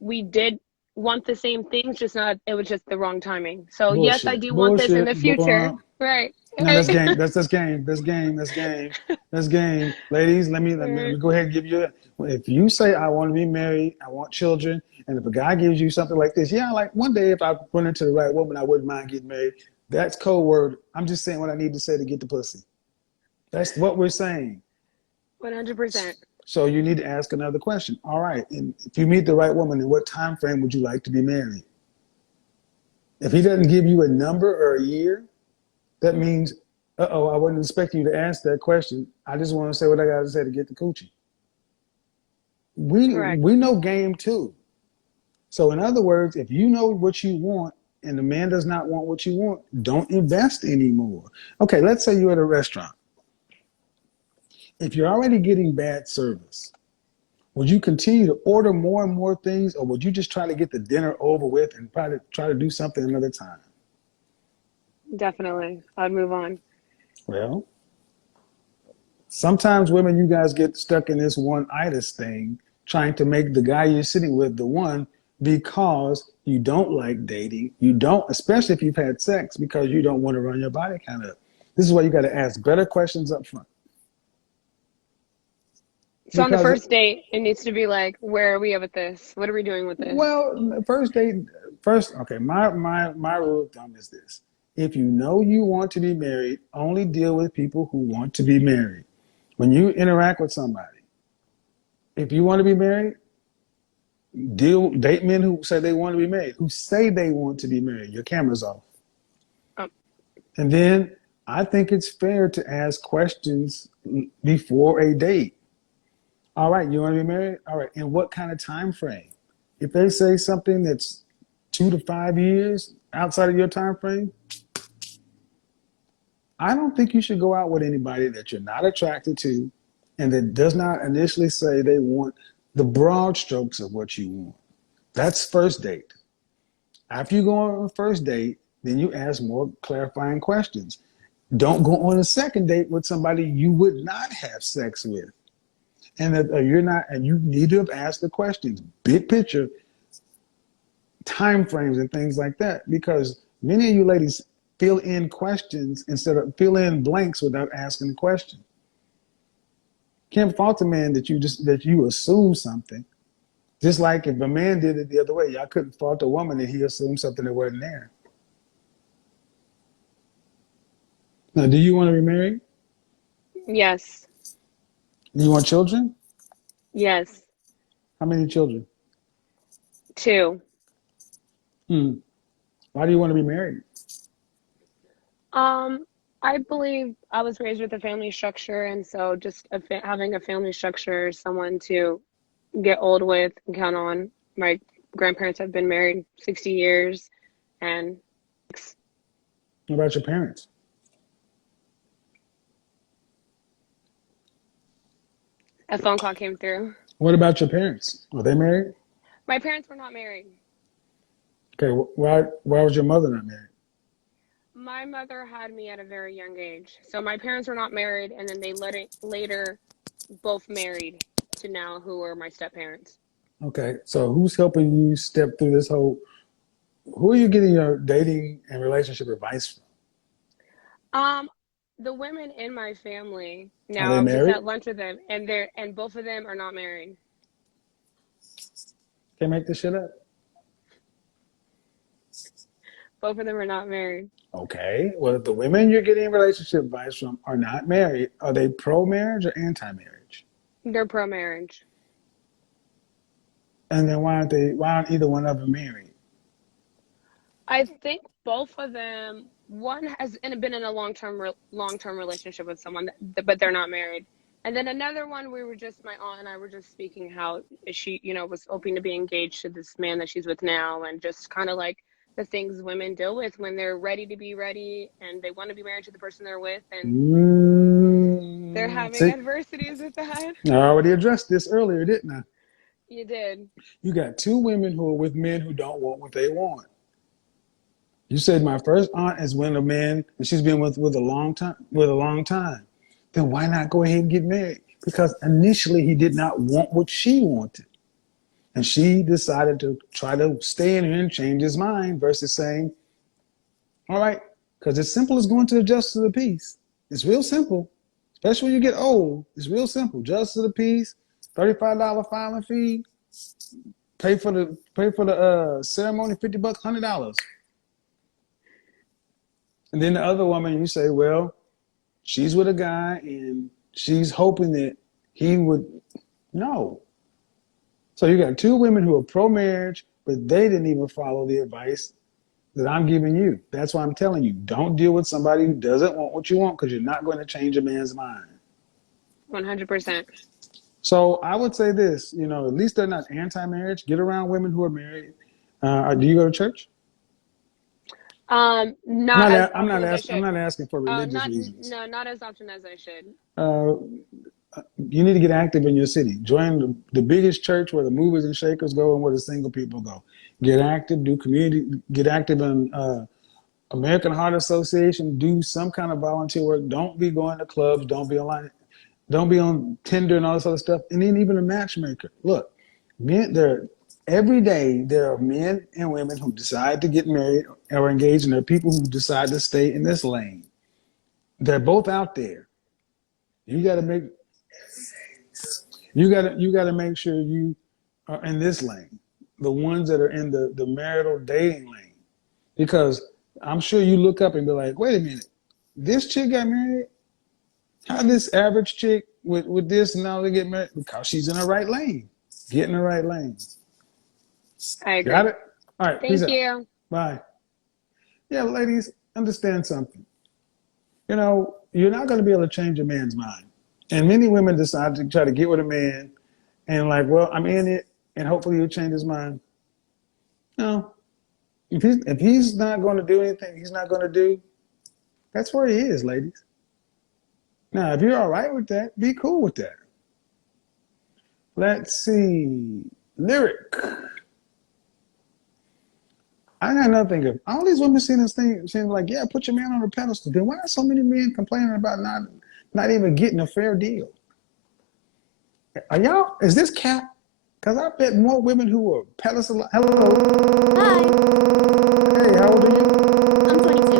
we did want the same things, it was just the wrong timing. So bullshit. Yes, I do want this in the future. Right. No, that's game. That's game. That's game. That's game. That's game. Ladies, let me go ahead and give you. If you say I want to be married, I want children, and if a guy gives you something like this, yeah, like one day if I run into the right woman, I wouldn't mind getting married. That's code word. I'm just saying what I need to say to get the pussy. That's what we're saying. 100%. So you need to ask another question. All right, and if you meet the right woman, in what time frame would you like to be married? If he doesn't give you a number or a year, that means, I wasn't expecting you to ask that question. I just want to say what I got to say to get the coochie. Correct. We know game too. So in other words, if you know what you want and the man does not want what you want, don't invest anymore. Okay, let's say you're at a restaurant. If you're already getting bad service, would you continue to order more and more things, or would you just try to get the dinner over with and probably try to do something another time? Definitely. I'd move on. Well, sometimes women, you guys get stuck in this one-itis thing, trying to make the guy you're sitting with the one because you don't like dating. You don't, especially if you've had sex, because you don't want to run your body count up. This is why you got to ask better questions up front. So on the first date, it needs to be like, where are we at with this? What are we doing with this? Well, first date, okay, my rule of thumb is this. If you know you want to be married, only deal with people who want to be married. When you interact with somebody, if you want to be married, date men who say they want to be married, who say they want to be married. Your camera's off. Oh. And then I think it's fair to ask questions before a date. All right, you want to be married? All right, in what kind of time frame? If they say something that's 2 to 5 years outside of your time frame, I don't think you should go out with anybody that you're not attracted to and that does not initially say they want the broad strokes of what you want. That's first date. After you go on a first date, then you ask more clarifying questions. Don't go on a second date with somebody you would not have sex with. And that you're not, and you need to have asked the questions, big picture, time frames and things like that, because many of you ladies fill in questions instead of fill in blanks without asking the question. Can't fault a man that you assume something. Just like if a man did it the other way, y'all couldn't fault a woman that he assumed something that wasn't there. Now, do you want to be married? Yes. Do you want children? Yes. How many children? 2. Why do you want to be married? I believe I was raised with a family structure, and so just having a family structure, someone to get old with and count on. My grandparents have been married 60 years, and What about your parents? a phone call came through. What about your parents? Are they married? My parents were not married. Okay, why was your mother not married? My mother had me at a very young age. So my parents were not married, and then they later both married to now who are my step-parents. Okay, so who's helping you step through this whole, who are you getting your dating and relationship advice from? The women in my family, Are now they I'm just married? at lunch with them, and both of them are not married. Can't make this shit up. Both of them are not married. Okay, well, if the women you're getting relationship advice from are not married, are they pro-marriage or anti-marriage? They're pro-marriage. And then why aren't either one of them married? I think both of them, one has been in a long-term relationship with someone, but they're not married. And then another one, my aunt and I were just speaking how she, was hoping to be engaged to this man that she's with now, and just kind of like the things women deal with when they're ready to be ready and they want to be married to the person they're with, and they're having adversities with that. I already addressed this earlier, didn't I? You did. You got 2 women who are with men who don't want what they want. You said my first aunt is with a man and she's been with a long time. Then why not go ahead and get married? Because initially he did not want what she wanted. And she decided to try to stay in here and change his mind versus saying, all right, Because it's simple as going to the justice of the peace. It's real simple, especially when you get old. It's real simple. Justice of the peace, $35 filing fee, pay for the ceremony, $50, $100. And then the other woman, you say, well, she's with a guy and she's hoping that he would. No. So you got two women who are pro-marriage, but they didn't even follow the advice that I'm giving you. That's why I'm telling you, don't deal with somebody who doesn't want what you want, because you're not going to change a man's mind. 100%. So I would say this, at least they're not anti-marriage. Get around women who are married. Do you go to church? I'm not asking for religious reasons. No, not as often as I should. You need to get active in your city. Join the biggest church where the movers and shakers go and where the single people go. Get active, do community, get active in American Heart Association, do some kind of volunteer work. Don't be going to clubs, don't be online, don't be on Tinder and all this other stuff. And then even a matchmaker. Look, every day there are men and women who decide to get married or engaged, and there are people who decide to stay in this lane. They're both out there. You got to make sure you are in this lane, the ones that are in the marital dating lane, because I'm sure you look up and be like, wait a minute, this chick got married? How this average chick with this and now they get married? Because she's in the right lane. Get in the right lane. I agree. Got it? All right. Thank you. Bye. Yeah, ladies, understand something. You're not going to be able to change a man's mind. And many women decide to try to get with a man and like, well, I'm in it and hopefully he'll change his mind. No. If he's not going to do anything he's not going to do, that's where he is, ladies. Now, if you're all right with that, be cool with that. Let's see. Lyric. I got another thing. If all these women see this thing, saying like, yeah, put your man on a pedestal, then why are so many men complaining about not even getting a fair deal? Is this cap? Because I bet more women who are pedestal. Hello. Hi, Hey, how old are you? I'm 22.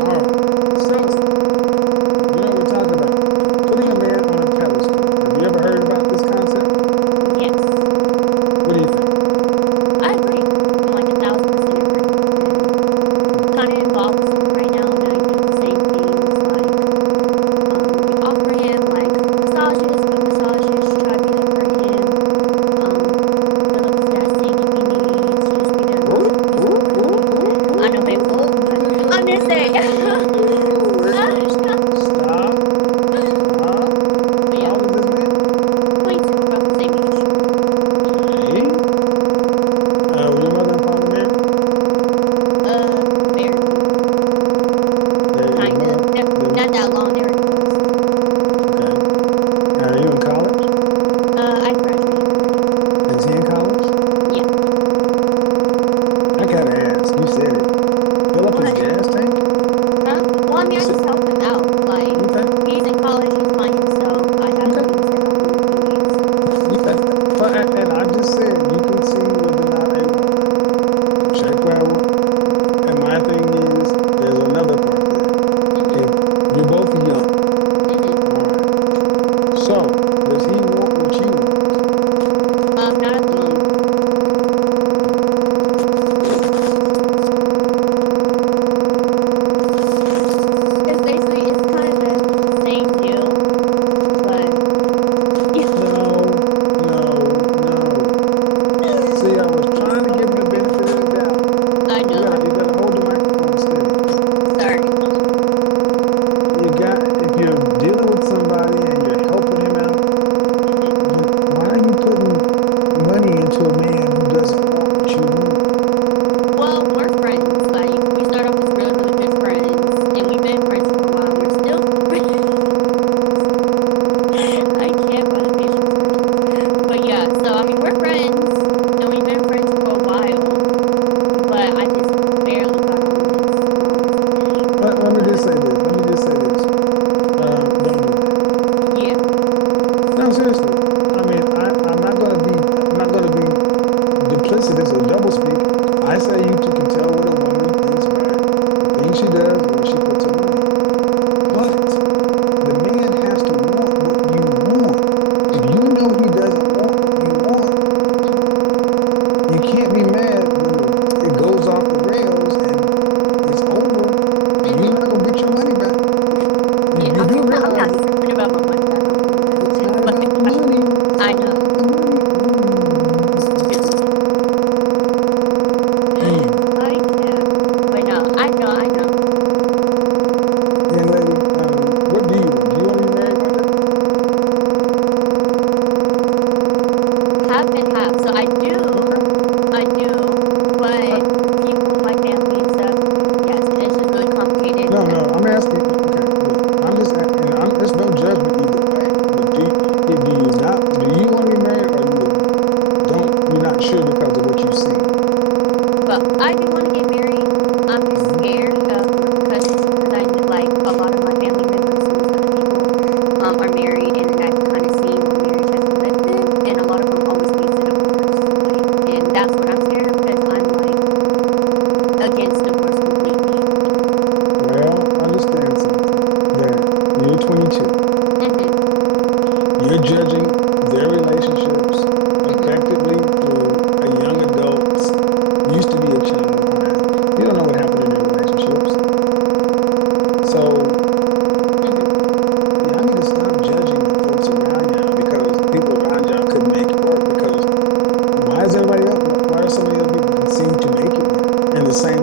All right. So, we're talking about putting a man on a pedestal. Have you ever heard about this concept? Yes, What do you think? I agree. I'm like 1,000% agree. And kind of involved with someone right now, and I do the same things. Like, we offer him like massages, good massages, try to be there for him. Fill up his gas tank if he needs, just be there emotionally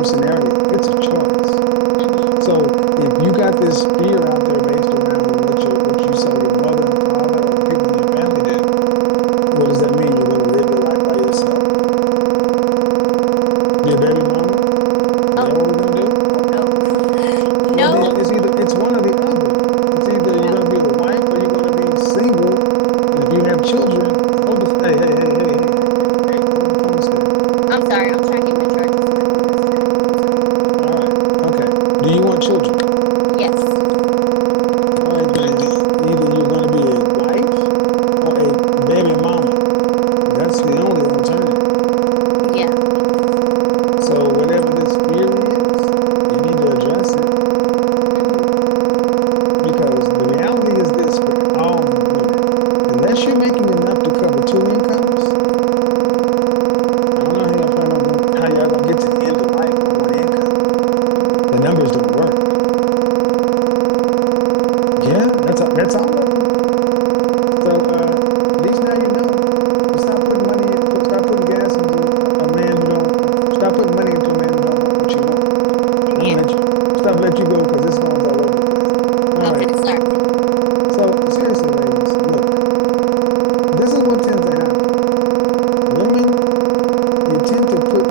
same scenario. It's a choice. So if you got this fear out there based around what you saw your mother and father or people in your family do, what does that mean? You're going to live your life by yourself? Be a baby mama? Is that what we're going to do? No. Well, then it's one or the other. It's either you're going to be a wife or you're going to be single. And if you have children, hold the hey, hey, hey, hey, hey, hey, hold the phone still. I'm sorry, I'm trying to get my charger so my phone doesn't die. All right. Okay. Do you want children? Yes. All right, then either you're going to be a wife or a baby mama. That's the only alternative. Yeah. So whatever this fear is, you need to address it because the reality is this for all women. Unless you're making enough to cover two incomes, I don't know how y'all gonna get to the end of life on one income. The numbers don't work. Yeah, that's all of them. So at least now you know. Stop putting money in, stop putting gas into a man who don't. Stop putting money into a man who don't want what you want. Yeah. Let you go because this phone's all over the place. All Okay, right. sorry. So seriously, ladies, look. This is what tends to happen. Women, you tend to put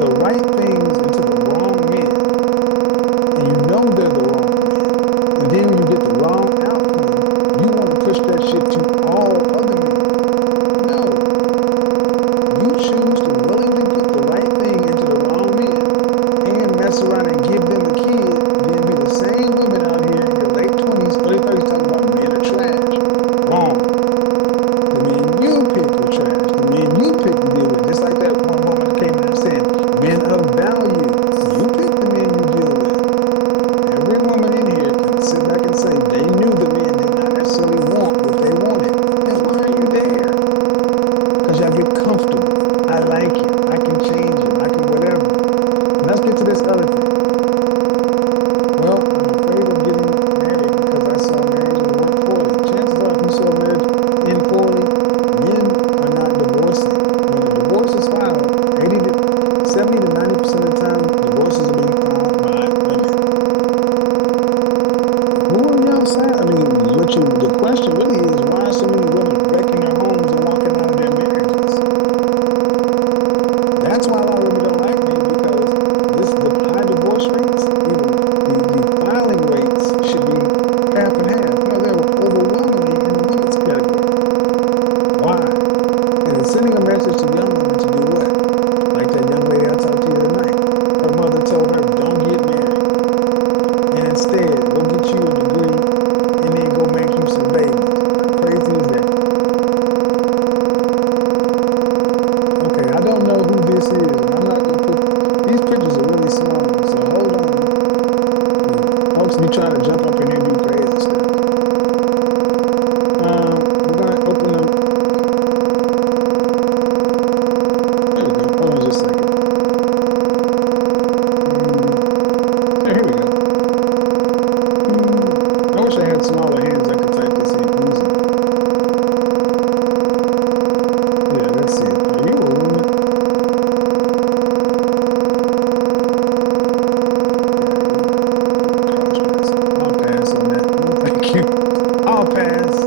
the right things into the wrong men, and you know they're the wrong men. And then when you get the wrong outcome, you want to push that shit to all other men. No. You choose to willingly put the right thing into the wrong men and mess around and give them a kid, then be the same women out here in your late 20s, early 30s talking about men are trash. Wrong. The men you pick were trash. The men you picked to deal with. Just like that one woman that came in and said, men of value. You pick the men you deal with. Every woman in here can sit back and say they knew the men did not necessarily want what they wanted. Then why are you there? Because y'all get comfortable. I like him. I can change him. I can whatever. Let's get to this other thing. Well, I'm afraid of getting married because I saw marriages work poorly. Chances are, if you saw marriage end poorly, men are not divorcing. When a divorce is filed, 70 to 90% of the time, divorces are being filed by women. Who on y'all side? I mean, the question really is why are so many women wrecking their homes and walking out of their marriages? That's why a lot of women don't like me because the high divorce rates, even the filing rates should be half and half. No, they're overwhelmingly in the women's category. Why? And it's sending a message to young women to do what? Like that young lady I talked to tonight. Her mother told her, don't get married. And instead, go get you a degree and then go make you some babies. How crazy is that? Okay, I don't know who this is, and I'm not gonna put these pictures are really small, so hold on. Folks be trying to jump up in here and do crazy stuff. We're gonna open them. There we go. Hold on just a second. Here we go. I wish I had smaller hands I could type this in easily. Yeah, let's see. Are you a woman? I'll pass on that. No, thank you. I'll pass.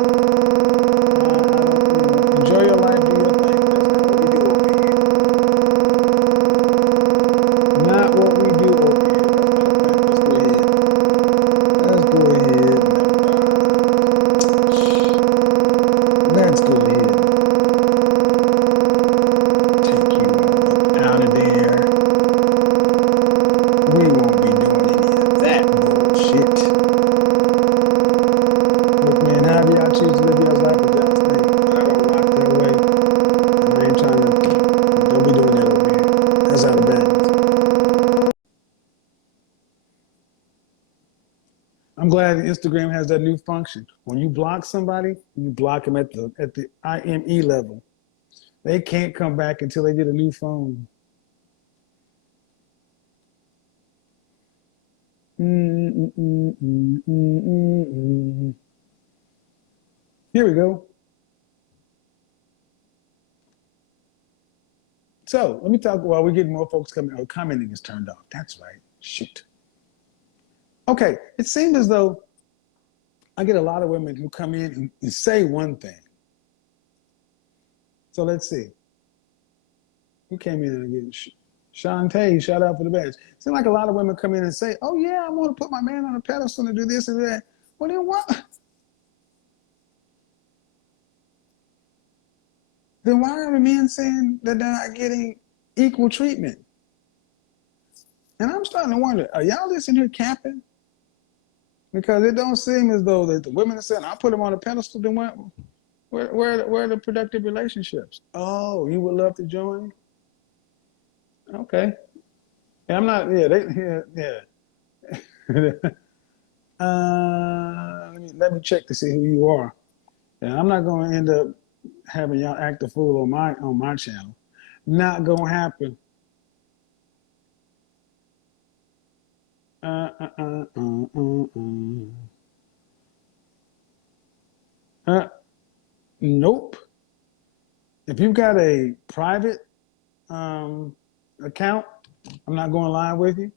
Enjoy your life, do your thing. That's not what we do over here. Not what we do over here. Let's go ahead. Let's go ahead. Let's go ahead. Take you on out of there. We won't be doing any of that bullshit. Look, man, however y'all choose to live y'all's life is y'all's thing. But I don't rock that way. And I ain't trying to, don't be doing that over here. That's out of bounds. I'm glad Instagram has that new function. When you block somebody, you block them at the IME level. They can't come back until they get a new phone. Here we go. So let me talk while we're getting more folks coming. Oh, commenting is turned off. That's right. Shoot. Okay, it seems as though I get a lot of women who come in and say one thing. So let's see. Who came in again? Shantae, shout out for the badge. Seems like a lot of women come in and say, oh yeah, I want to put my man on a pedestal and do this and that. Well then what? Then why are the men saying that they're not getting equal treatment? And I'm starting to wonder, are y'all listening here capping? Because it don't seem as though that the women are saying, I'll put them on a pedestal, then where are the productive relationships? Oh, you would love to join? Okay. Yeah, I'm not, let me check to see who you are. And I'm not going to end up having y'all act a fool on my channel. Not going to happen. Nope. If you've got a private account, I'm not going live with you.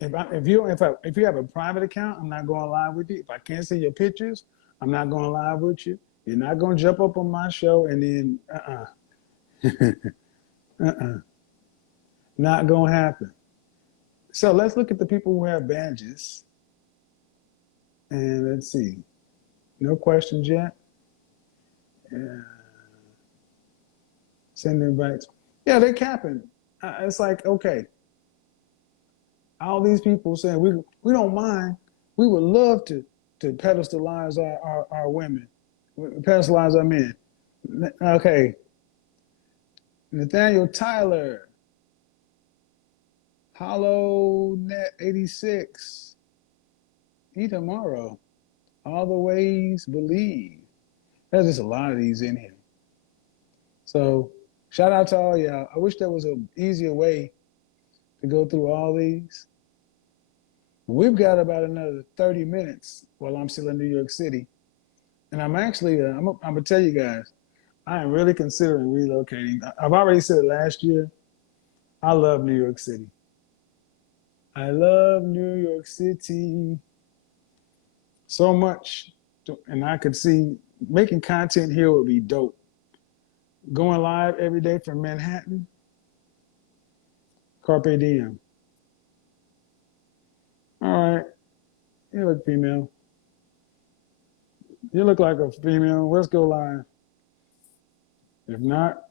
If you have a private account, I'm not going live with you. If I can't see your pictures, I'm not going live with you. You're not going to jump up on my show and then not going to happen. So let's look at the people who have badges. And let's see. No questions yet. Send invites. Yeah, they're capping. It's like, okay. All these people saying we don't mind. We would love to pedestalize our women, pedestalize our men. Okay. Nathaniel Tyler, Hollow Net 86, E tomorrow, all the ways believe. There's just a lot of these in here. So shout out to all y'all. I wish there was an easier way to go through all these. We've got about another 30 minutes while I'm still in New York City. And I'm actually, I'm going to tell you guys, I am really considering relocating. I've already said it last year. I love New York City. I love New York City so much. And I could see making content here would be dope. Going live every day from Manhattan, Carpe Diem. All right. You look female. You look like a female. Let's go live. If not,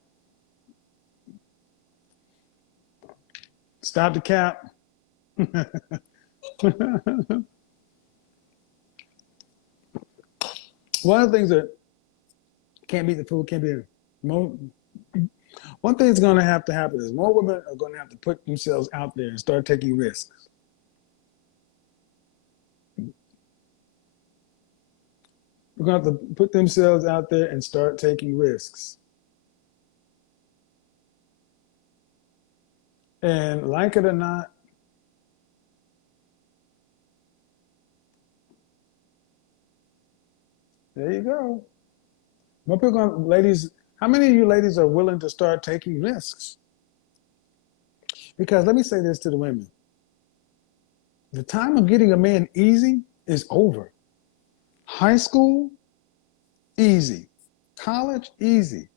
stop the cap. One of the things that can't beat the food, can't be one thing that's going to happen is more women are going to have to put themselves out there and start taking risks. We're going to have to put themselves out there and start taking risks. And like it or not, there you go. More people ladies, how many of you ladies are willing to start taking risks? Because let me say this to the women. The time of getting a man easy is over. High school, easy. College, easy.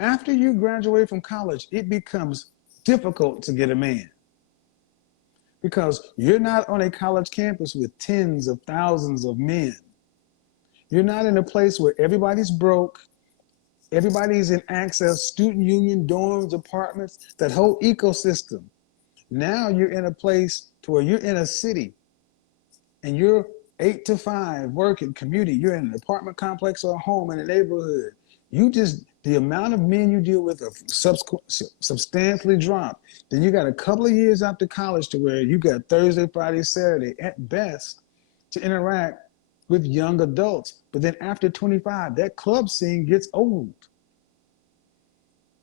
After you graduate from college, it becomes difficult to get a man. Because you're not on a college campus with tens of thousands of men. You're not in a place where everybody's broke, everybody's in access, student union, dorms, apartments, that whole ecosystem. Now you're in a place to where you're in a city and you're 8 to 5 working, commuting. You're in an apartment complex or a home in a neighborhood. The amount of men you deal with have substantially dropped. Then you got a couple of years after college to where you got Thursday, Friday, Saturday at best to interact with young adults. But then after 25, that club scene gets old.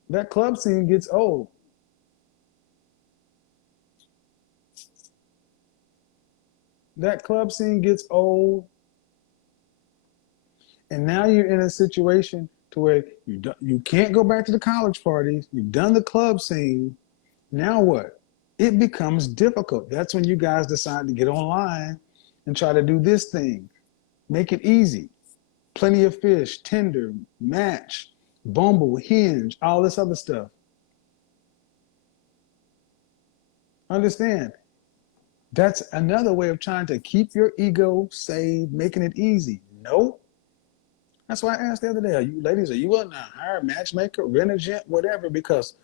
That club scene gets old. That club scene gets old. And now you're in a situation to where you can't go back to the college parties. You've done the club scene. Now what? It becomes difficult. That's when you guys decide to get online and try to do this thing. Make it easy. Plenty of Fish, Tinder, Match, Bumble, Hinge, all this other stuff. Understand? That's another way of trying to keep your ego saved, making it easy. Nope. That's why I asked the other day, are you willing to hire a matchmaker, rent a jet, whatever? Because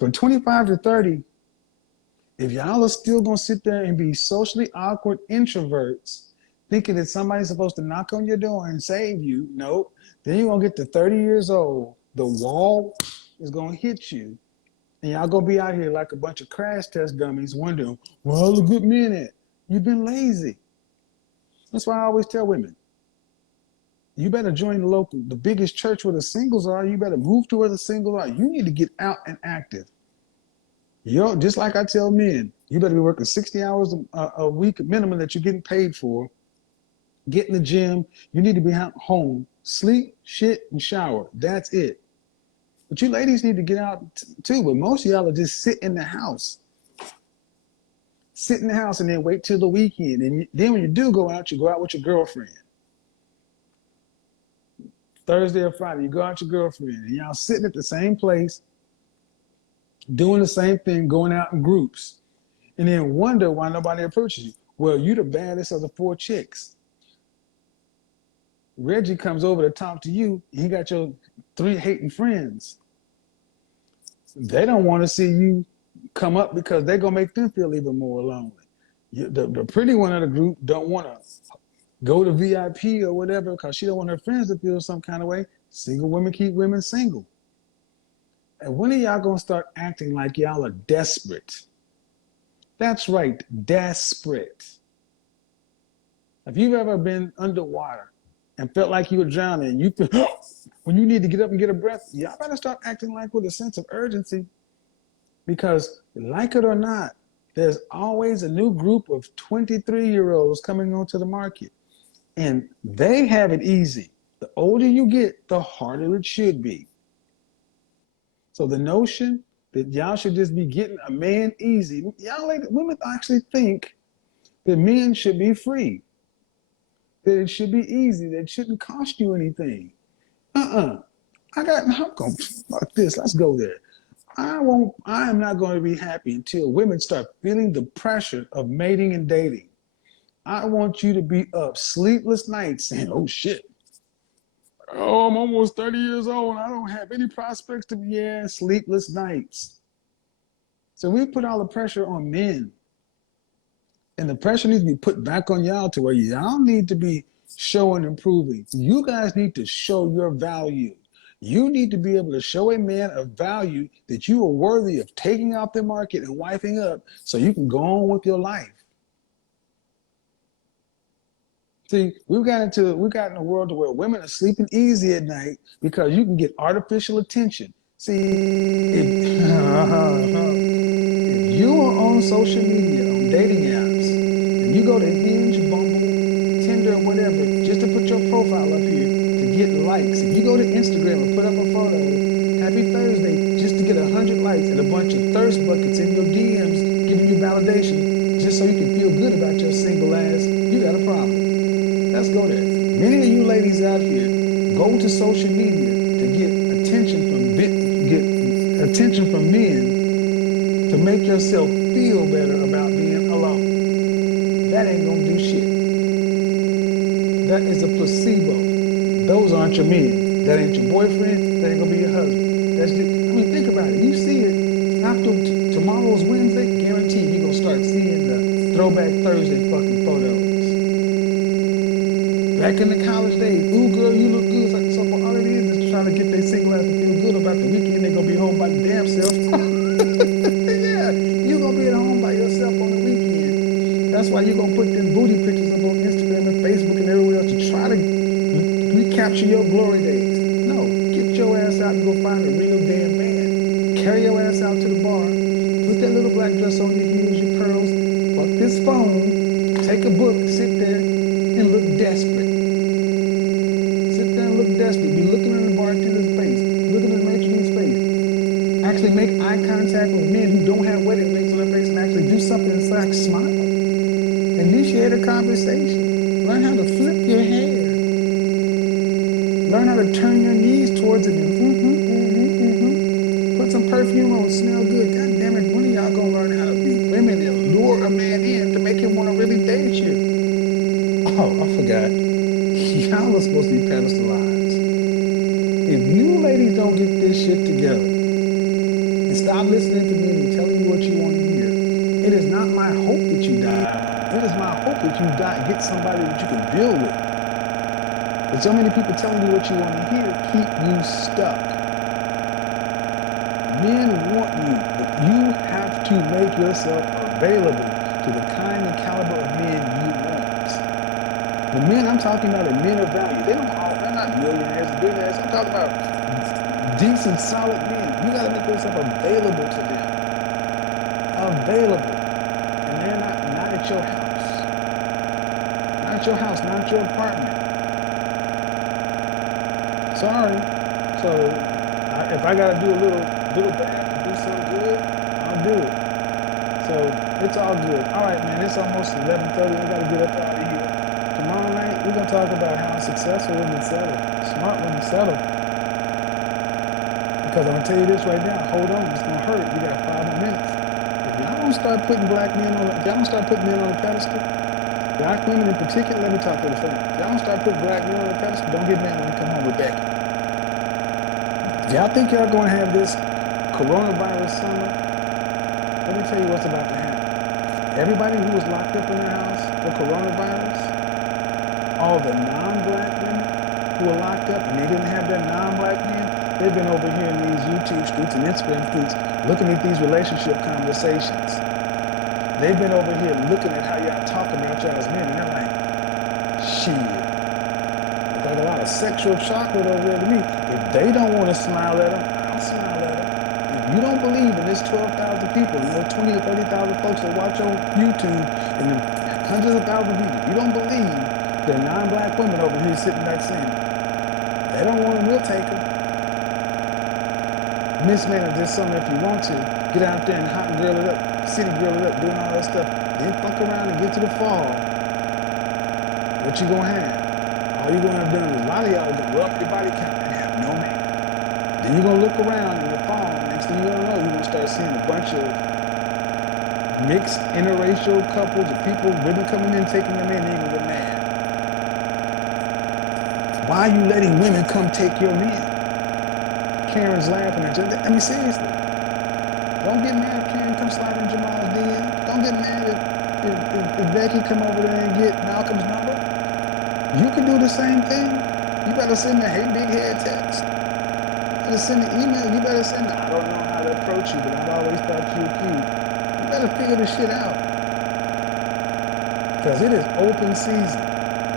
from 25 to 30, if y'all are still going to sit there and be socially awkward introverts, thinking that somebody's supposed to knock on your door and save you, nope. Then you're going to get to 30 years old, the wall is going to hit you, and y'all going to be out here like a bunch of crash test dummies wondering, where all the good men at? You've been lazy. That's why I always tell women, you better join the biggest church where the singles are. You better move to where the singles are. You need to get out and active. Just like I tell men, you better be working 60 hours a week minimum that you're getting paid for. Get in the gym. You need to be home, sleep, shit, and shower. That's it. But you ladies need to get out too. But most of y'all are just sit in the house. Sit in the house and then wait till the weekend. And then when you do go out, you go out with your girlfriend. Thursday or Friday, you go out with your girlfriend. And y'all sitting at the same place, doing the same thing, going out in groups. And then wonder why nobody approaches you. Well, you the baddest of the 4 chicks. Reggie comes over to talk to you. He got your 3 hating friends. They don't want to see you come up because they're going to make them feel even more lonely. The pretty one of the group don't want to go to VIP or whatever because she don't want her friends to feel some kind of way. Single women keep women single. And when are y'all going to start acting like y'all are desperate? That's right, desperate. If you've ever been underwater and felt like you were drowning, and you feel, when you need to get up and get a breath, y'all better start acting like with a sense of urgency. Because like it or not, there's always a new group of 23-year-olds coming onto the market. And they have it easy. The older you get, the harder it should be. So the notion that y'all should just be getting a man easy, women actually think that men should be free, that it should be easy, that it shouldn't cost you anything. I'm going fuck this. Let's go there. I am not going to be happy until women start feeling the pressure of mating and dating. I want you to be up sleepless nights saying, oh shit. Oh, I'm almost 30 years old. I don't have any prospects to be sleepless nights. So we put all the pressure on men. And the pressure needs to be put back on y'all to where y'all need to be showing and proving. You guys need to show your value. You need to be able to show a man of value that you are worthy of taking off the market and wiping up so you can go on with your life. See, we've gotten in a world where women are sleeping easy at night because you can get artificial attention. See, if you are on social media, on dating apps, and you go to Hinge, Bumble, Tinder, whatever, just to put your profile up here to get likes. If you go to Instagram and put up a photo, happy Thursday, just to get 100 likes and a bunch of thirst buckets in your DMs giving you validation just so you can feel good about your single ass, you got a problem. Let's go there. Many of you ladies out here go to social media to get attention from men to make yourself feel better about being alone. That ain't gonna do shit. That is a placebo. Those aren't your men. That ain't your boyfriend. That ain't gonna be your husband. Think about it. You see it after tomorrow's Wednesday. Guaranteed you're gonna start seeing the Throwback Thursday fucking photos. Back in the college days, ooh girl, you look good. So all it is trying to get their single ass to feel good about the weekend. They're gonna be home by the damn self. Yeah, you're gonna be at home by yourself on the weekend. That's why you're gonna put them booty pictures up on Instagram and Facebook and everywhere else to try to recapture your glory days. No, get your ass out and go find a real damn man. Carry your ass out to the bar. Put that little black dress on, your heels, your pearls. Fuck this phone. Take a book, sit there, and look desperate. Sit there and look desperate. Be looking at the bartender make eye contact with men who don't have wedding rings on their face and actually do something and like smile. Initiate a conversation. Learn how to flip your hair. Learn how to turn your knees towards it. Put some perfume on, smell good. God damn it, when are y'all gonna learn how to be women and lure a man in to make him want to really date you? Oh, I forgot. Y'all are supposed to be pedestalized. If you ladies don't get this shit together and stop listening to men and telling you what you want to hear, it is not my hope that you die. It is my hope that you get somebody that you can build with. But so many people telling you what you want to hear keep you stuck. Men want you, but you have to make yourself available to the kind and caliber of men you want. The men I'm talking about are men of value. They're not millionaires and billionaires. I'm talking about decent, solid men. You got to make yourself available to them. Available. And they're not at your house. Not your house, not your apartment. Sorry. So if I got to do a little bad to do something good, I'll do it. So it's all good. All right, man. It's almost 11:30. I got to get up out of here. Tomorrow night, we're going to talk about how successful women settle. Smart women settle. Because I'm going to tell you this right now. Hold on. It's going to hurt. You got 5 more minutes. If y'all don't start putting if y'all don't start putting men on the pedestal, black women in particular, let me talk to the family. If y'all don't start putting black men on the pedestal, don't get mad when you come home with Becky. If y'all think y'all going to have this coronavirus summer, let me tell you what's about to happen. Everybody who was locked up in their house for coronavirus, all the non-black women who were locked up and they didn't have their non-black men, they've been over here in these YouTube streets and Instagram streets looking at these relationship conversations. They've been over here looking at how y'all talk about y'all's men and they're like, shit. It's like a lot of sexual chocolate over there to me. If they don't want to smile at them, I'll smile at them. If you don't believe in this 12,000 people, 20 or 30,000 folks that watch on YouTube and the hundreds of thousands of people, if you don't believe there are non-black women over here sitting back saying, they don't want them, we'll take them. Mismanage this summer if you want to. Get out there and hot and grill it up, city grill it up, doing all that stuff. Then fuck around and get to the fall. What you gonna have? All you gonna have done is a lot of y'all gonna go up your body count and have no man. Then you're gonna look around in the fall. Next thing you're gonna know, you're gonna start seeing a bunch of mixed interracial couples of people, women coming in, taking them in, and you're gonna get mad. Why are you letting women come take your men? Karen's laughing at you. I mean, seriously. Don't get mad if Karen come slide in Jamal's DM. Don't get mad if Becky come over there and get Malcolm's number. You can do the same thing. You better send a hey big head text. You better send an email. You better send I don't know how to approach you, but I've always thought you were cute. You better figure this shit out. Because it is open season.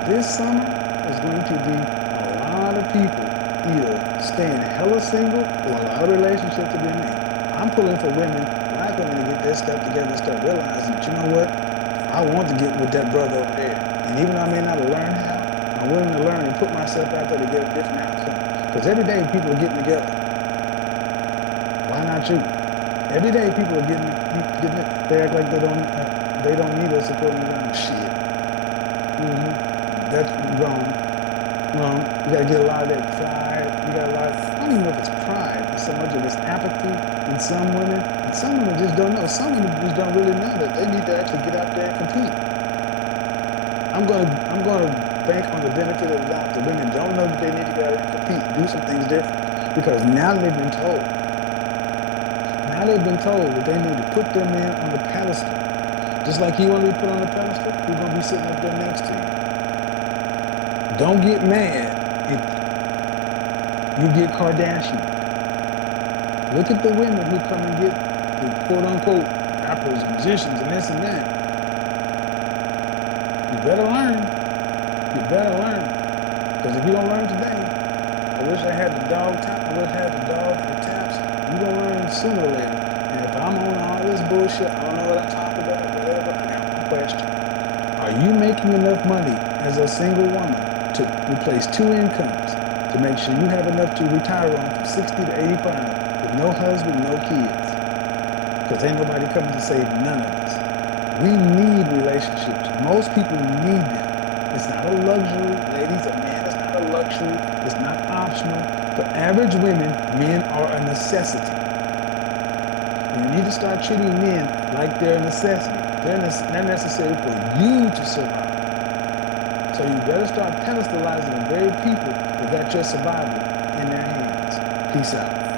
This summer is going to be a lot of people either staying hella single or a lot of relationships to be made. I'm pulling for women, black women, to get their stuff together and start realizing that, you know what? I want to get with that brother over there. And even though I may not have learned how, I'm willing to learn and put myself out there to get a different outcome. Because every day people are getting together. Why not you? Every day people are getting it. They act like they don't need us according to them. Shit. That's wrong. You gotta get a lot of that pride. You got a lot I don't even know if it's pride. It's so much of this apathy in some women. And some women just don't know. Some women just don't really know that they need to actually get out there and compete. I'm gonna bank on the benefit of the doubt that women don't know that they need to get out there and compete, do some things different. Because now they've been told. Now they've been told that they need to put their man on the pedestal. Just like you want to be put on the pedestal, we're gonna be sitting up there next to you. Don't get mad if you get Kardashian. Look at the women who come and get the quote-unquote rappers, musicians, and this and that. You better learn. You better learn. Because if you don't learn today, I wish I had the dog that taps. You're going to learn sooner or later. And if I'm on all this bullshit, I don't know what I'm talking about, whatever, I got one question. Are you making enough money as a single woman to replace 2 incomes to make sure you have enough to retire on from 60 to 85 to with no husband, no kids. Because ain't nobody coming to save none of us. We need relationships. Most people need them. It's not a luxury, ladies and men. It's not a luxury. It's not optional. For average women, men are a necessity. And you need to start treating men like they're a necessity. They're necessary for you to survive. So you better start pedestalizing the very people that got your survival in their hands. Peace out.